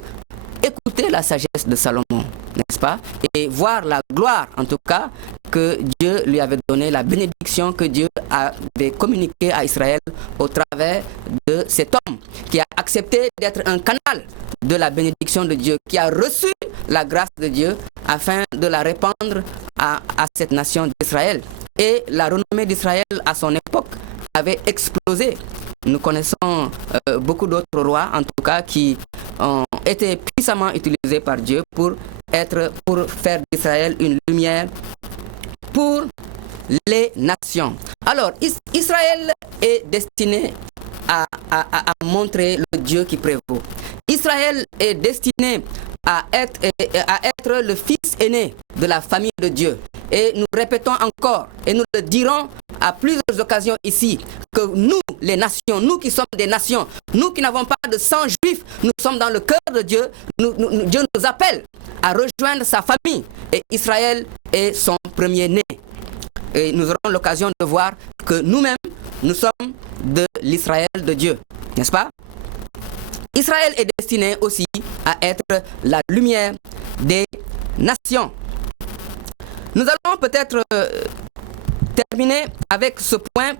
écouter la sagesse de Salomon, n'est-ce pas? Et voir la gloire, en tout cas, que Dieu lui avait donné, la bénédiction que Dieu avait communiquée à Israël au travers de cet homme qui a accepté d'être un canal de la bénédiction de Dieu, qui a reçu la grâce de Dieu afin de la répandre à cette nation d'Israël. Et la renommée d'Israël à son époque avait explosé. Nous connaissons beaucoup d'autres rois, en tout cas, qui ont été puissamment utilisés par Dieu pour faire d'Israël une lumière pour les nations. Alors, Israël est destiné à montrer le Dieu qui prévaut. Israël est destiné à être le fils aîné de la famille de Dieu. Et nous répétons encore, et nous le dirons à plusieurs occasions ici, que nous, les nations, nous qui sommes des nations, nous qui n'avons pas de sang juif, nous sommes dans le cœur de Dieu. Dieu nous appelle à rejoindre sa famille. Et Israël est son premier-né. Et nous aurons l'occasion de voir que nous-mêmes, nous sommes de l'Israël de Dieu. N'est-ce pas? Israël est destiné aussi à être la lumière des nations. Nous allons peut-être terminer avec ce point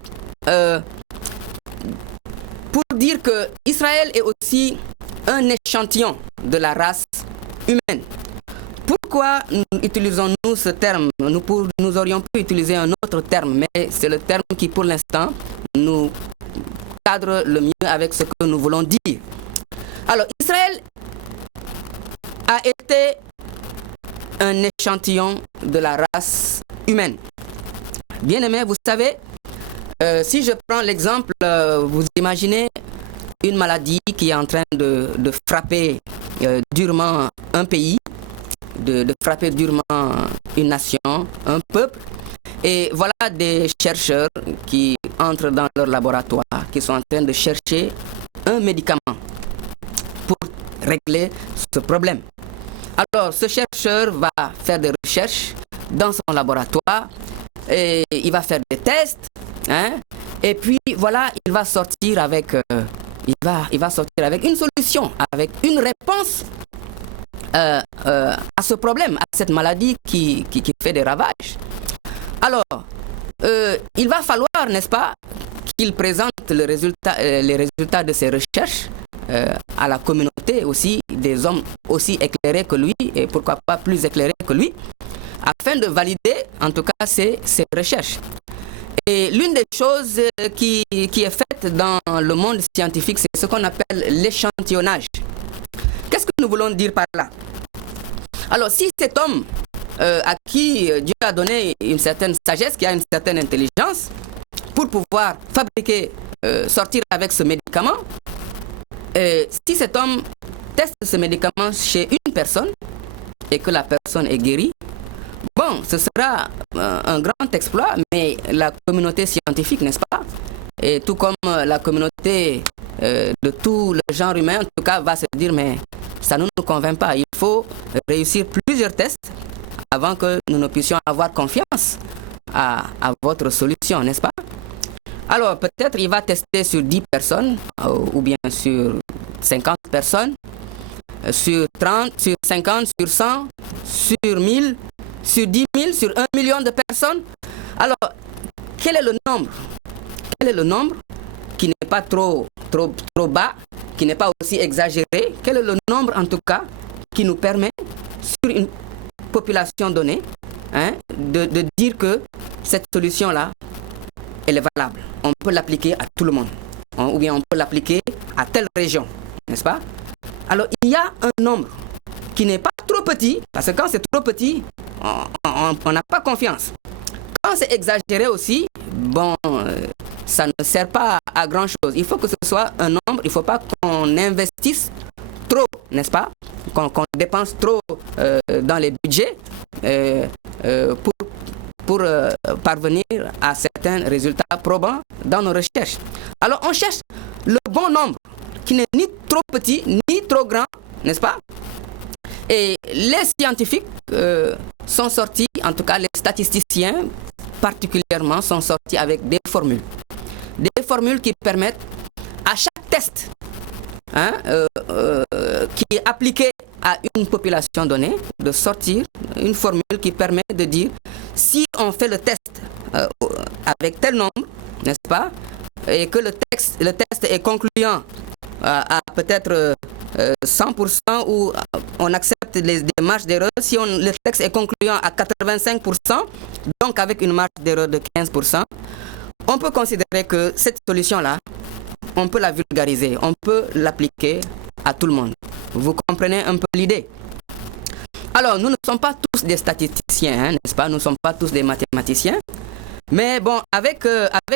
pour dire que Israël est aussi un échantillon de la race humaine. Pourquoi utilisons-nous ce terme? Nous aurions pu utiliser un autre terme, mais c'est le terme qui, pour l'instant, nous cadre le mieux avec ce que nous voulons dire. Alors, Israël a été un échantillon de la race humaine. Bien-aimés, vous savez, si je prends l'exemple, vous imaginez une maladie qui est en train de frapper durement un pays, de frapper durement une nation, un peuple. Et voilà des chercheurs qui entrent dans leur laboratoire, qui sont en train de chercher un médicament pour régler ce problème. Alors, ce chercheur va faire des recherches dans son laboratoire et il va faire des tests, et puis voilà, il va sortir avec, une solution, avec une réponse à ce problème, à cette maladie qui fait des ravages. Alors, il va falloir, n'est-ce pas, qu'il présente les résultats de ses recherches à la communauté aussi, des hommes aussi éclairés que lui, et pourquoi pas plus éclairés que lui, afin de valider en tout cas ses recherches. Et l'une des choses qui est faite dans le monde scientifique, c'est ce qu'on appelle l'échantillonnage. Qu'est-ce que nous voulons dire par là? Alors, si cet homme à qui Dieu a donné une certaine sagesse, qui a une certaine intelligence, pour pouvoir fabriquer, sortir avec ce médicament. Et si cet homme teste ce médicament chez une personne et que la personne est guérie, bon, ce sera un grand exploit, mais la communauté scientifique, n'est-ce pas? Et tout comme la communauté de tout le genre humain, en tout cas, va se dire, mais ça ne nous convainc pas. Il faut réussir plusieurs tests avant que nous ne puissions avoir confiance à votre solution, n'est-ce pas? Alors, peut-être il va tester sur 10 personnes, ou bien sur 50 personnes, sur 30, sur 50, sur 100, sur 1000, sur 10 000, sur 1 million de personnes. Alors, quel est le nombre? Quel est le nombre qui n'est pas trop bas, qui n'est pas aussi exagéré? Quel est le nombre, en tout cas, qui nous permet, sur une population donnée, de dire que cette solution-là, elle est valable? On peut l'appliquer à tout le monde, ou bien on peut l'appliquer à telle région, n'est-ce pas? Alors, il y a un nombre qui n'est pas trop petit, parce que quand c'est trop petit, on n'a pas confiance. Quand c'est exagéré aussi, bon, ça ne sert pas à grand-chose. Il faut que ce soit un nombre, il ne faut pas qu'on investisse trop, n'est-ce pas? Qu'on dépense trop dans les budgets pour parvenir à certains résultats probants dans nos recherches. Alors, on cherche le bon nombre, qui n'est ni trop petit, ni trop grand, n'est-ce pas? Et les scientifiques sont sortis, en tout cas les statisticiens particulièrement, sont sortis avec des formules. Des formules qui permettent à chaque test qui est appliqué à une population donnée de sortir une formule qui permet de dire si on fait le test avec tel nombre, n'est-ce pas, et que le test est concluant à peut-être 100% ou on accepte des marges d'erreur. Si le texte est concluant à 85%, donc avec une marge d'erreur de 15%, on peut considérer que cette solution-là, on peut la vulgariser, on peut l'appliquer à tout le monde. Vous comprenez un peu l'idée? Alors, nous ne sommes pas tous des statisticiens, n'est-ce pas? Nous ne sommes pas tous des mathématiciens. Mais bon, avec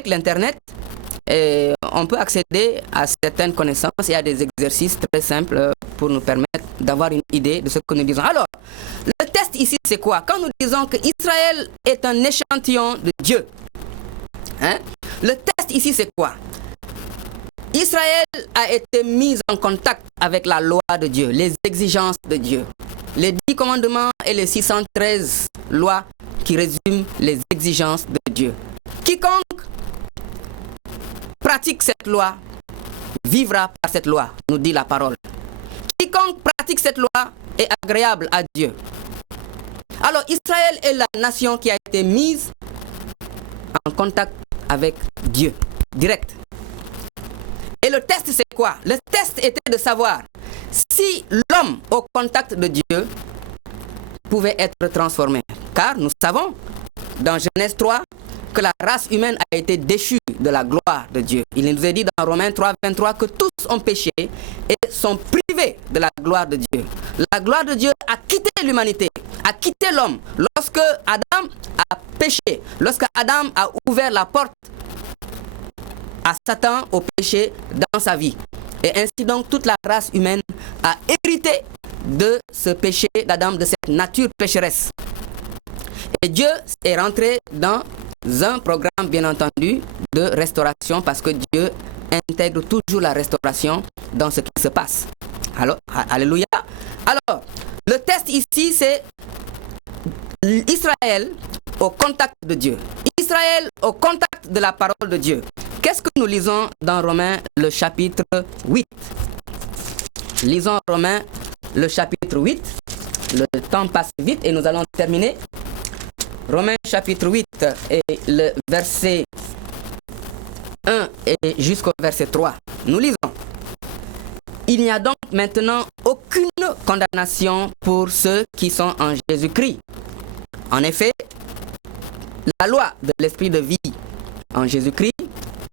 l'Internet, on peut accéder à certaines connaissances et à des exercices très simples pour nous permettre d'avoir une idée de ce que nous disons. Alors, le test ici, c'est quoi? Quand nous disons que Israël est un échantillon de Dieu, le test ici, c'est quoi? Israël a été mis en contact avec la loi de Dieu, les exigences de Dieu, les 10 commandements et les 613 lois qui résument les exigences de Dieu. Quiconque pratique cette loi vivra par cette loi, nous dit la parole. Quiconque pratique cette loi est agréable à Dieu. Alors Israël est la nation qui a été mise en contact avec Dieu, direct. Et le test, c'est quoi? Le test était de savoir si l'homme au contact de Dieu pouvait être transformé. Car nous savons, dans Genèse 3, que la race humaine a été déchue de la gloire de Dieu. Il nous est dit dans Romains 3, 23 que tous ont péché et sont privés de la gloire de Dieu. La gloire de Dieu a quitté l'humanité, a quitté l'homme lorsque Adam a péché, lorsque Adam a ouvert la porte à Satan au péché dans sa vie. Et ainsi donc toute la race humaine a hérité de ce péché d'Adam, de cette nature pécheresse. Et Dieu est rentré dans un programme, bien entendu, de restauration, parce que Dieu intègre toujours la restauration dans ce qui se passe. Alors, alléluia. Alors, le test ici, c'est Israël au contact de Dieu. Israël au contact de la parole de Dieu. Qu'est-ce que nous lisons dans Romains, le chapitre 8? Lisons Romains, le chapitre 8. Le temps passe vite et nous allons terminer. Romains chapitre 8 et le verset 1 et jusqu'au verset 3. Nous lisons. Il n'y a donc maintenant aucune condamnation pour ceux qui sont en Jésus-Christ. En effet, la loi de l'esprit de vie en Jésus-Christ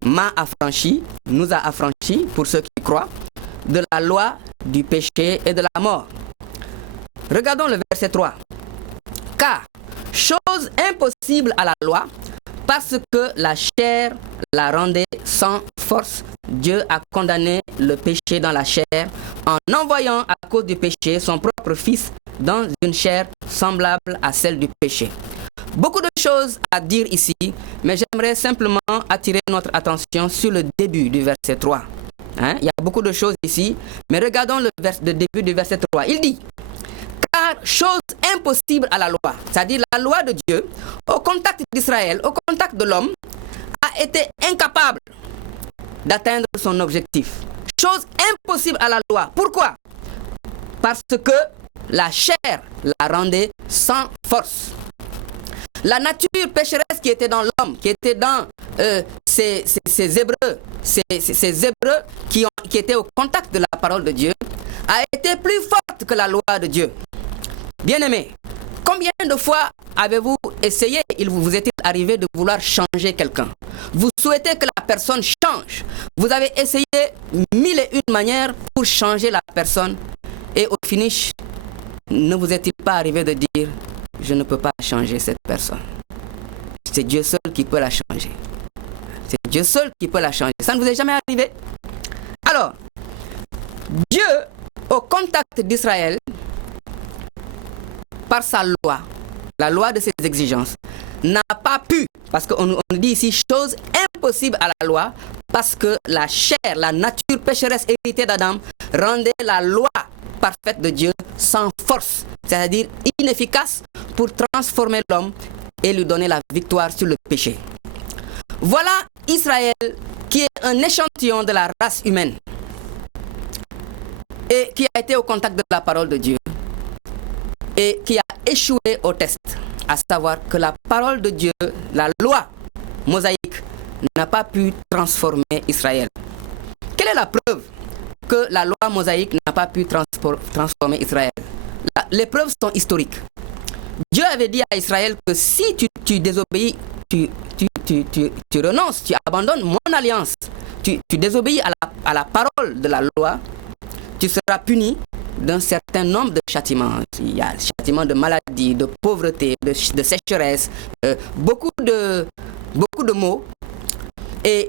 m'a affranchi, nous a affranchis, pour ceux qui croient, de la loi du péché et de la mort. Regardons le verset 3. Car, chose impossible à la loi, parce que la chair la rendait sans force, Dieu a condamné le péché dans la chair en envoyant à cause du péché son propre Fils dans une chair semblable à celle du péché. Beaucoup de choses à dire ici, mais j'aimerais simplement attirer notre attention sur le début du verset 3. Il y a beaucoup de choses ici, mais regardons le début du verset 3. Il dit: car chose impossible à la loi, c'est-à-dire la loi de Dieu, au contact d'Israël, au contact de l'homme, a été incapable d'atteindre son objectif. Chose impossible à la loi. Pourquoi? Parce que la chair la rendait sans force. La nature pécheresse qui était dans l'homme, qui était dans ces Hébreux, ces Hébreux qui étaient au contact de la parole de Dieu, a été plus forte que la loi de Dieu. Bien-aimés, combien de fois avez-vous essayé, vous est-il arrivé de vouloir changer quelqu'un? Vous souhaitez que la personne change. Vous avez essayé 1001 manières pour changer la personne et au finish, ne vous est-il pas arrivé de dire: je ne peux pas changer cette personne. C'est Dieu seul qui peut la changer. C'est Dieu seul qui peut la changer. Ça ne vous est jamais arrivé? Alors, Dieu, au contact d'Israël, par sa loi, la loi de ses exigences, n'a pas pu, parce qu'on dit ici chose impossible à la loi, parce que la chair, la nature pécheresse héritée d'Adam, rendait la loi parfaite de Dieu sans force, c'est-à-dire inefficace pour transformer l'homme et lui donner la victoire sur le péché. Voilà Israël qui est un échantillon de la race humaine et qui a été au contact de la parole de Dieu et qui a échoué au test, à savoir que la parole de Dieu, la loi mosaïque, n'a pas pu transformer Israël. Quelle est la preuve que la loi mosaïque n'a pas pu transformer Israël? Les preuves sont historiques. Dieu avait dit à Israël que si tu désobéis, tu renonces, tu abandonnes mon alliance, tu désobéis à la parole de la loi, tu seras puni d'un certain nombre de châtiments. Il y a le châtiment de maladie, de pauvreté, de sécheresse, beaucoup de maux. Et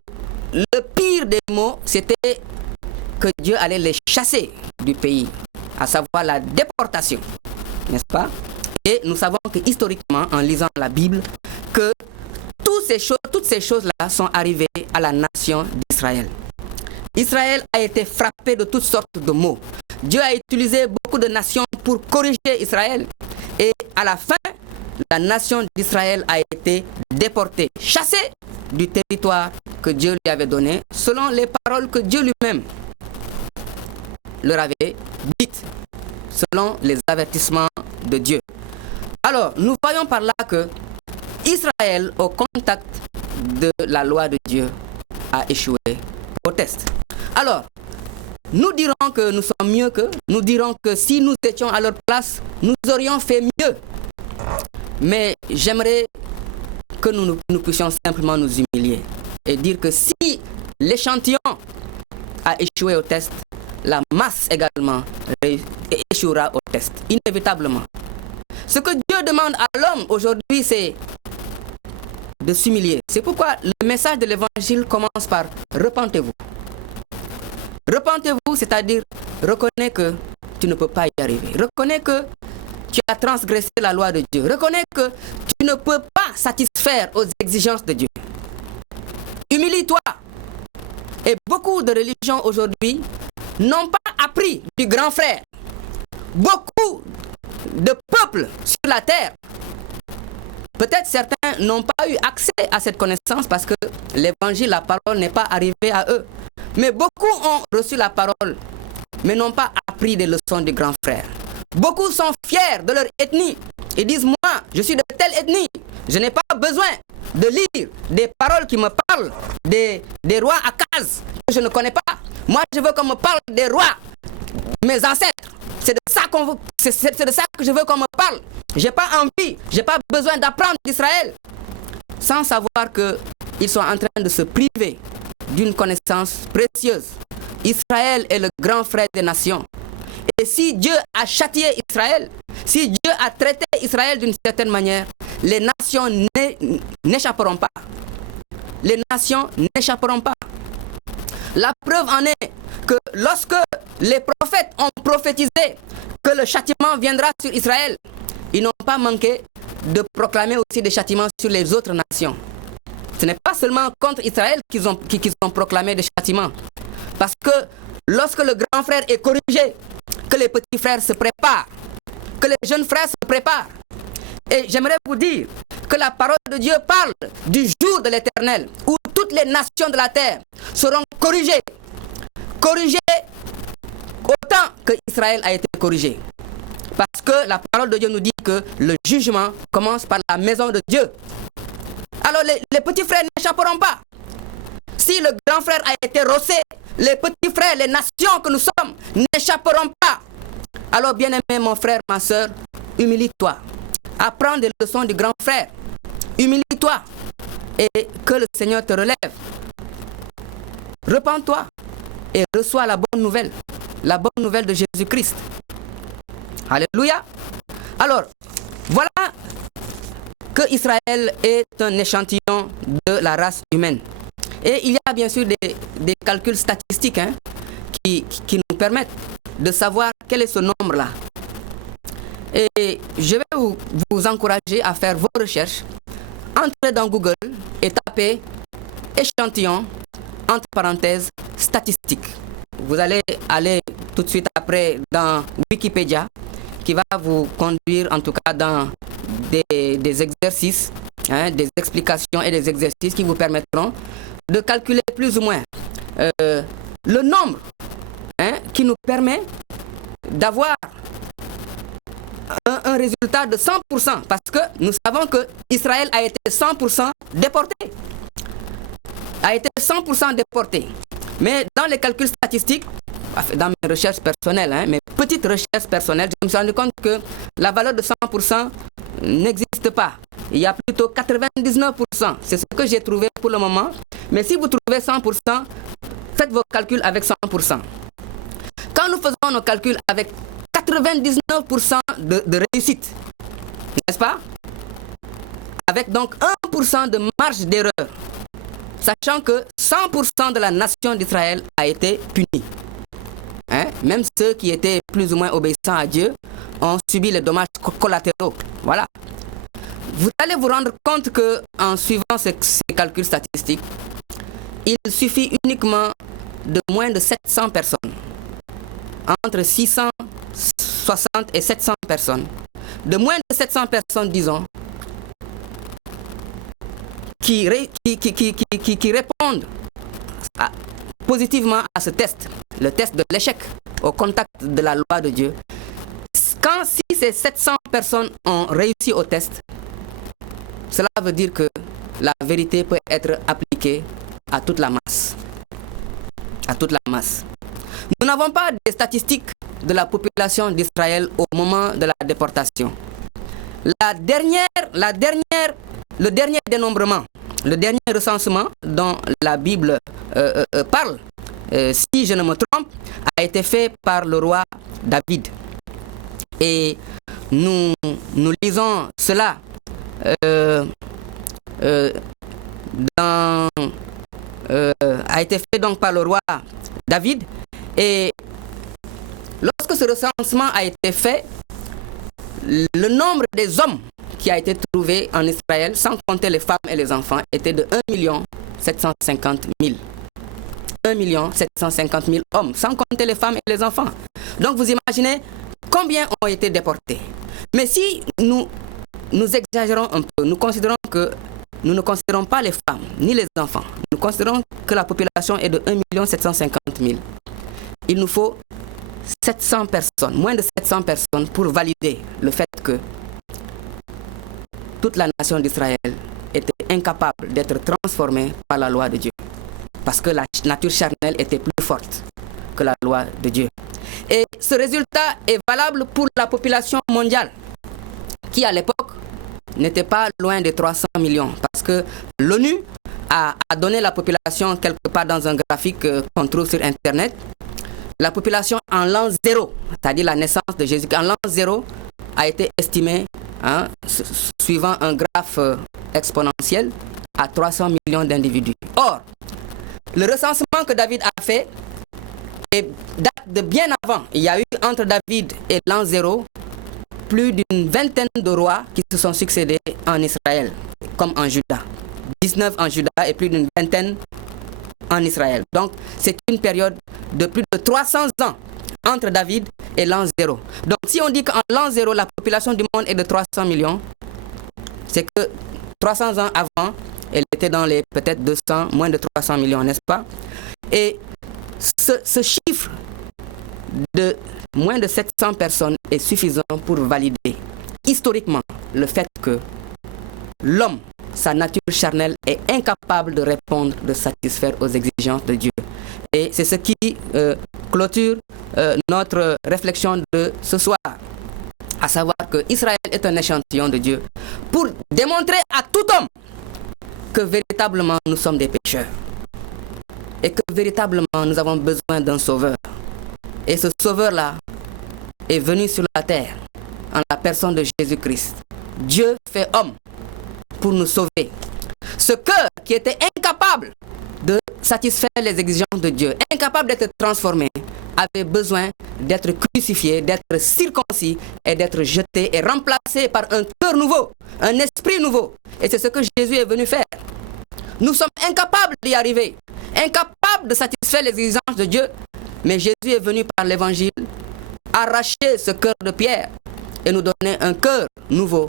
le pire des maux, c'était que Dieu allait les chasser du pays, à savoir la déportation, n'est-ce pas? Et nous savons que historiquement, en lisant la Bible, que toutes ces choses-là sont arrivées à la nation d'Israël. Israël a été frappé de toutes sortes de maux. Dieu a utilisé beaucoup de nations pour corriger Israël. Et à la fin, la nation d'Israël a été déportée, chassée du territoire que Dieu lui avait donné, selon les paroles que Dieu lui-même leur avait dites, selon les avertissements de Dieu. Alors, nous voyons par là que Israël, au contact de la loi de Dieu, a échoué au test. Alors, nous dirons que nous sommes mieux qu'eux, nous dirons que si nous étions à leur place, nous aurions fait mieux. Mais j'aimerais que nous puissions simplement nous humilier et dire que si l'échantillon a échoué au test, la masse également échouera au test, inévitablement. Ce que Dieu demande à l'homme aujourd'hui, c'est de s'humilier. C'est pourquoi le message de l'évangile commence par « repentez-vous ». Repentez-vous, c'est-à-dire reconnais que tu ne peux pas y arriver. Reconnais que tu as transgressé la loi de Dieu. Reconnais que tu ne peux pas satisfaire aux exigences de Dieu. Humilie-toi. Et beaucoup de religions aujourd'hui n'ont pas appris du grand frère. Beaucoup de peuples sur la terre, peut-être certains n'ont pas eu accès à cette connaissance parce que l'évangile, la parole n'est pas arrivée à eux. Mais beaucoup ont reçu la parole, mais n'ont pas appris des leçons du grand frère. Beaucoup sont fiers de leur ethnie et disent: moi, je suis de telle ethnie, je n'ai pas besoin de lire des paroles qui me parlent des rois Akaz que je ne connais pas. Moi, je veux qu'on me parle des rois, mes ancêtres. C'est de ça que je veux qu'on me parle. J'ai pas envie, j'ai pas besoin d'apprendre d'Israël, sans savoir qu'ils sont en train de se priver d'une connaissance précieuse. Israël est le grand frère des nations. Et si Dieu a châtié Israël, Si Dieu a traité Israël d'une certaine manière, les nations n'échapperont pas. Les nations n'échapperont pas. La preuve en est que lorsque les prophètes ont prophétisé que le châtiment viendra sur Israël, ils n'ont pas manqué de proclamer aussi des châtiments sur les autres nations. Ce n'est pas seulement contre Israël qu'ils ont proclamé des châtiments. Parce que lorsque le grand frère est corrigé, que les petits frères se préparent, que les jeunes frères se préparent. Et j'aimerais vous dire que la parole de Dieu parle du jour de l'Éternel, où toutes les nations de la terre seront corrigées. Corrigées autant que Israël a été corrigé. Parce que la parole de Dieu nous dit que le jugement commence par la maison de Dieu. Alors les petits frères n'échapperont pas. Si le grand frère a été rossé, les petits frères, les nations que nous sommes, n'échapperont pas. Alors bien-aimé mon frère, ma soeur, humilie-toi. Apprends des leçons du grand frère. Humilie-toi et que le Seigneur te relève. Repends-toi et reçois la bonne nouvelle de Jésus-Christ. Alléluia. Alors, voilà que Israël est un échantillon de la race humaine. Et il y a bien sûr des calculs statistiques qui nous permettent de savoir quel est ce nombre-là. Et je vais vous encourager à faire vos recherches. Entrez dans Google et tapez échantillon, entre parenthèses, statistiques. Vous allez aller tout de suite après dans Wikipédia, qui va vous conduire en tout cas dans des exercices, des explications et des exercices qui vous permettront de calculer plus ou moins le nombre qui nous permet d'avoir un résultat de 100%, parce que nous savons que Israël a été 100% déporté. A été 100% déporté. Mais dans les calculs statistiques, dans mes recherches personnelles, mes petites recherches personnelles, je me suis rendu compte que la valeur de 100% n'existe pas. Il y a plutôt 99%. C'est ce que j'ai trouvé pour le moment. Mais si vous trouvez 100%, faites vos calculs avec 100%. Quand nous faisons nos calculs avec 99% de réussite, n'est-ce pas? Avec donc 1% de marge d'erreur, sachant que 100% de la nation d'Israël a été punie. Même ceux qui étaient plus ou moins obéissants à Dieu ont subi les dommages collatéraux. Voilà. Vous allez vous rendre compte que en suivant ces calculs statistiques, il suffit uniquement de moins de 700 personnes, entre 660 et 700 personnes, de moins de 700 personnes, disons, qui répondent positivement à ce test, le test de l'échec au contact de la loi de Dieu. Si ces 700 personnes ont réussi au test, cela veut dire que la vérité peut être appliquée à toute la masse. À toute la masse. Nous n'avons pas des statistiques de la population d'Israël au moment de la déportation. Le dernier dénombrement, le dernier recensement dont la Bible parle, si je ne me trompe, a été fait par le roi David. Et nous lisons cela a été fait donc par le roi David. Et lorsque ce recensement a été fait, le nombre des hommes qui a été trouvé en Israël, sans compter les femmes et les enfants, était de 1 750 000. 1 750 000 hommes, sans compter les femmes et les enfants. Donc vous imaginez combien ont été déportés. Mais si nous exagérons un peu, nous ne considérons pas les femmes ni les enfants. Nous considérons que la population est de 1 750 000. Il nous faut 700 personnes, moins de 700 personnes pour valider le fait que toute la nation d'Israël était incapable d'être transformée par la loi de Dieu. Parce que la nature charnelle était plus forte que la loi de Dieu. Et ce résultat est valable pour la population mondiale, qui à l'époque n'était pas loin des 300 millions. Parce que l'ONU a donné la population quelque part dans un graphique qu'on trouve sur Internet. La population en l'an 0, c'est-à-dire la naissance de Jésus, en l'an 0, a été estimé, suivant un graphe exponentiel, à 300 millions d'individus. Or, le recensement que David a fait date de bien avant. Il y a eu entre David et l'an 0 plus d'une vingtaine de rois qui se sont succédés en Israël, comme en Juda. 19 en Juda et plus d'une vingtaine en Israël. Donc, c'est une période de plus de 300 ans entre David et l'an 0. Donc, si on dit qu'en l'an 0, la population du monde est de 300 millions, c'est que 300 ans avant, elle était dans les peut-être 200, moins de 300 millions, n'est-ce pas? Et ce chiffre de moins de 700 personnes est suffisant pour valider historiquement le fait que l'homme, sa nature charnelle, est incapable de répondre, de satisfaire aux exigences de Dieu. Et c'est ce qui clôture notre réflexion de ce soir, à savoir que Israël est un échantillon de Dieu pour démontrer à tout homme que véritablement nous sommes des pécheurs et que véritablement nous avons besoin d'un sauveur. Et ce sauveur-là est venu sur la terre en la personne de Jésus-Christ. Dieu fait homme pour nous sauver. Ce cœur qui était incapable de satisfaire les exigences de Dieu, incapable d'être transformé, avait besoin d'être crucifié, d'être circoncis et d'être jeté et remplacé par un cœur nouveau, un esprit nouveau. Et c'est ce que Jésus est venu faire. Nous sommes incapables d'y arriver, incapables de satisfaire les exigences de Dieu, mais Jésus est venu par l'évangile arracher ce cœur de pierre et nous donner un cœur nouveau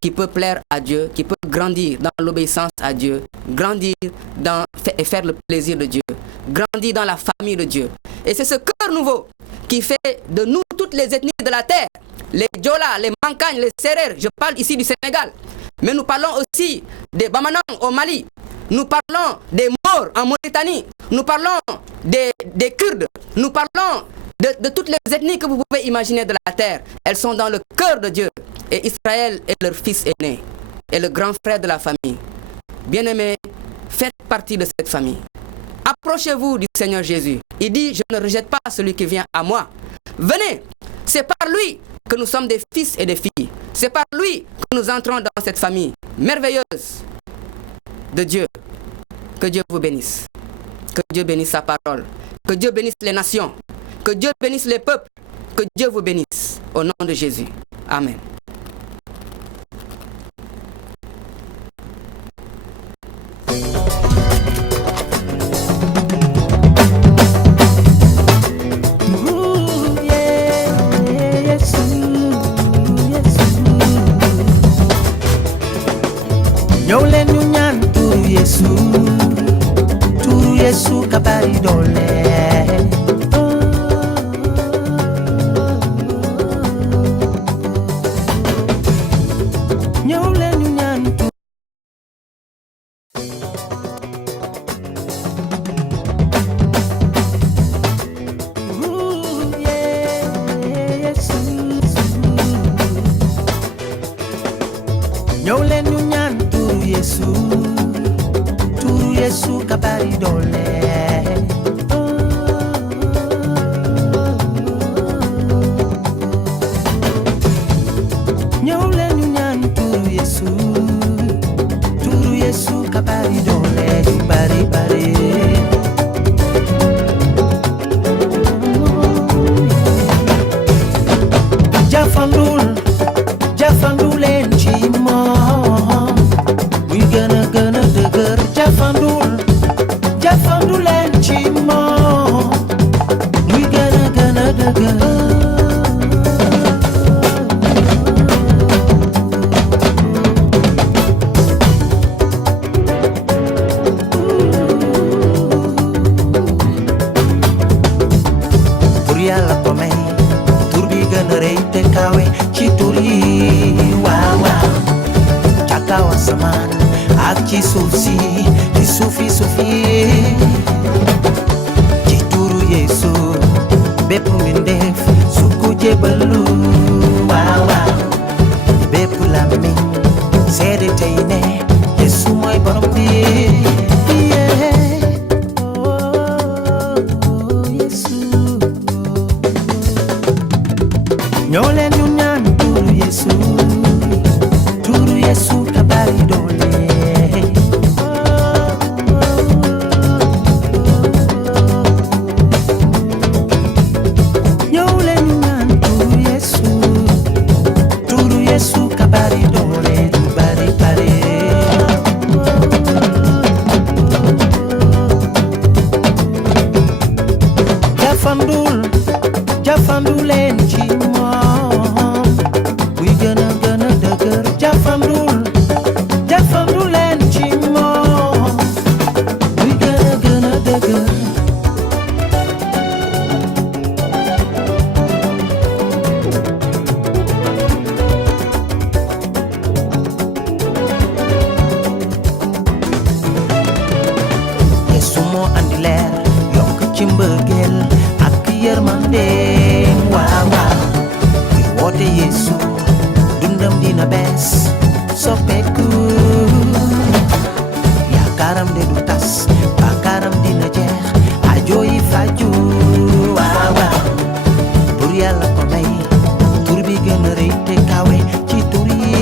qui peut plaire à Dieu, qui peut grandir dans l'obéissance à Dieu, grandir et faire le plaisir de Dieu, grandir dans la famille de Dieu. Et c'est ce cœur nouveau qui fait de nous toutes les ethnies de la terre, les Diola, les Mankagnes, les Sérères, je parle ici du Sénégal, mais nous parlons aussi des Bamanang au Mali, nous parlons des Maures en Mauritanie, nous parlons des Kurdes, nous parlons de toutes les ethnies que vous pouvez imaginer de la terre. Elles sont dans le cœur de Dieu. Et Israël est leur fils aîné, et le grand frère de la famille. Bien-aimés, faites partie de cette famille. Approchez-vous du Seigneur Jésus. Il dit, je ne rejette pas celui qui vient à moi. Venez, c'est par lui que nous sommes des fils et des filles. C'est par lui que nous entrons dans cette famille merveilleuse de Dieu. Que Dieu vous bénisse. Que Dieu bénisse sa parole. Que Dieu bénisse les nations. Que Dieu bénisse les peuples. Que Dieu vous bénisse. Au nom de Jésus. Amen. ñëw leen ñu ñaan turu Yesu ka bari doole ñëw leen ñu ñaan ñëw leen ñu ñaan turu Yesu ka bari doole ñëw leen ñu ñaan turu Yesu ka bari doole bari bari jafandu leen ci moom muy gën a dëgër jafandu leen ci moom muy gën a dëgër tur Yàlla ko may tur bi gën a rëy te kawe ci tur yi waaw waaw ca kaw asamaan ak ci suuf si ci suufi ci turu Yesu bépp mbindeef su ko jébalu waaw waaw bépp làmmiñ seede tey ne Yesu mooy borom bi Yesu ñoo leen ñu ñaan turu Yesu, turu Yesu kabari dole. Nyole nan turu Yesu, turu Yesu kabari dole, dubari pare. Jafandulen ci moom buy gëna dëgër jafandulen ci moom buy gëna dëgër. Yesu moo andi leer yokk ci mbëggeel ak yërmande. Waaw waaw kuy woote Yesu dundam dina bees soppeeku. Yaakaaram de du tas baakaaram dina jeex aajo yi faju. Waaw waaw tur Yàlla ko may tur bi gën a rëy te kawe ci tur yi.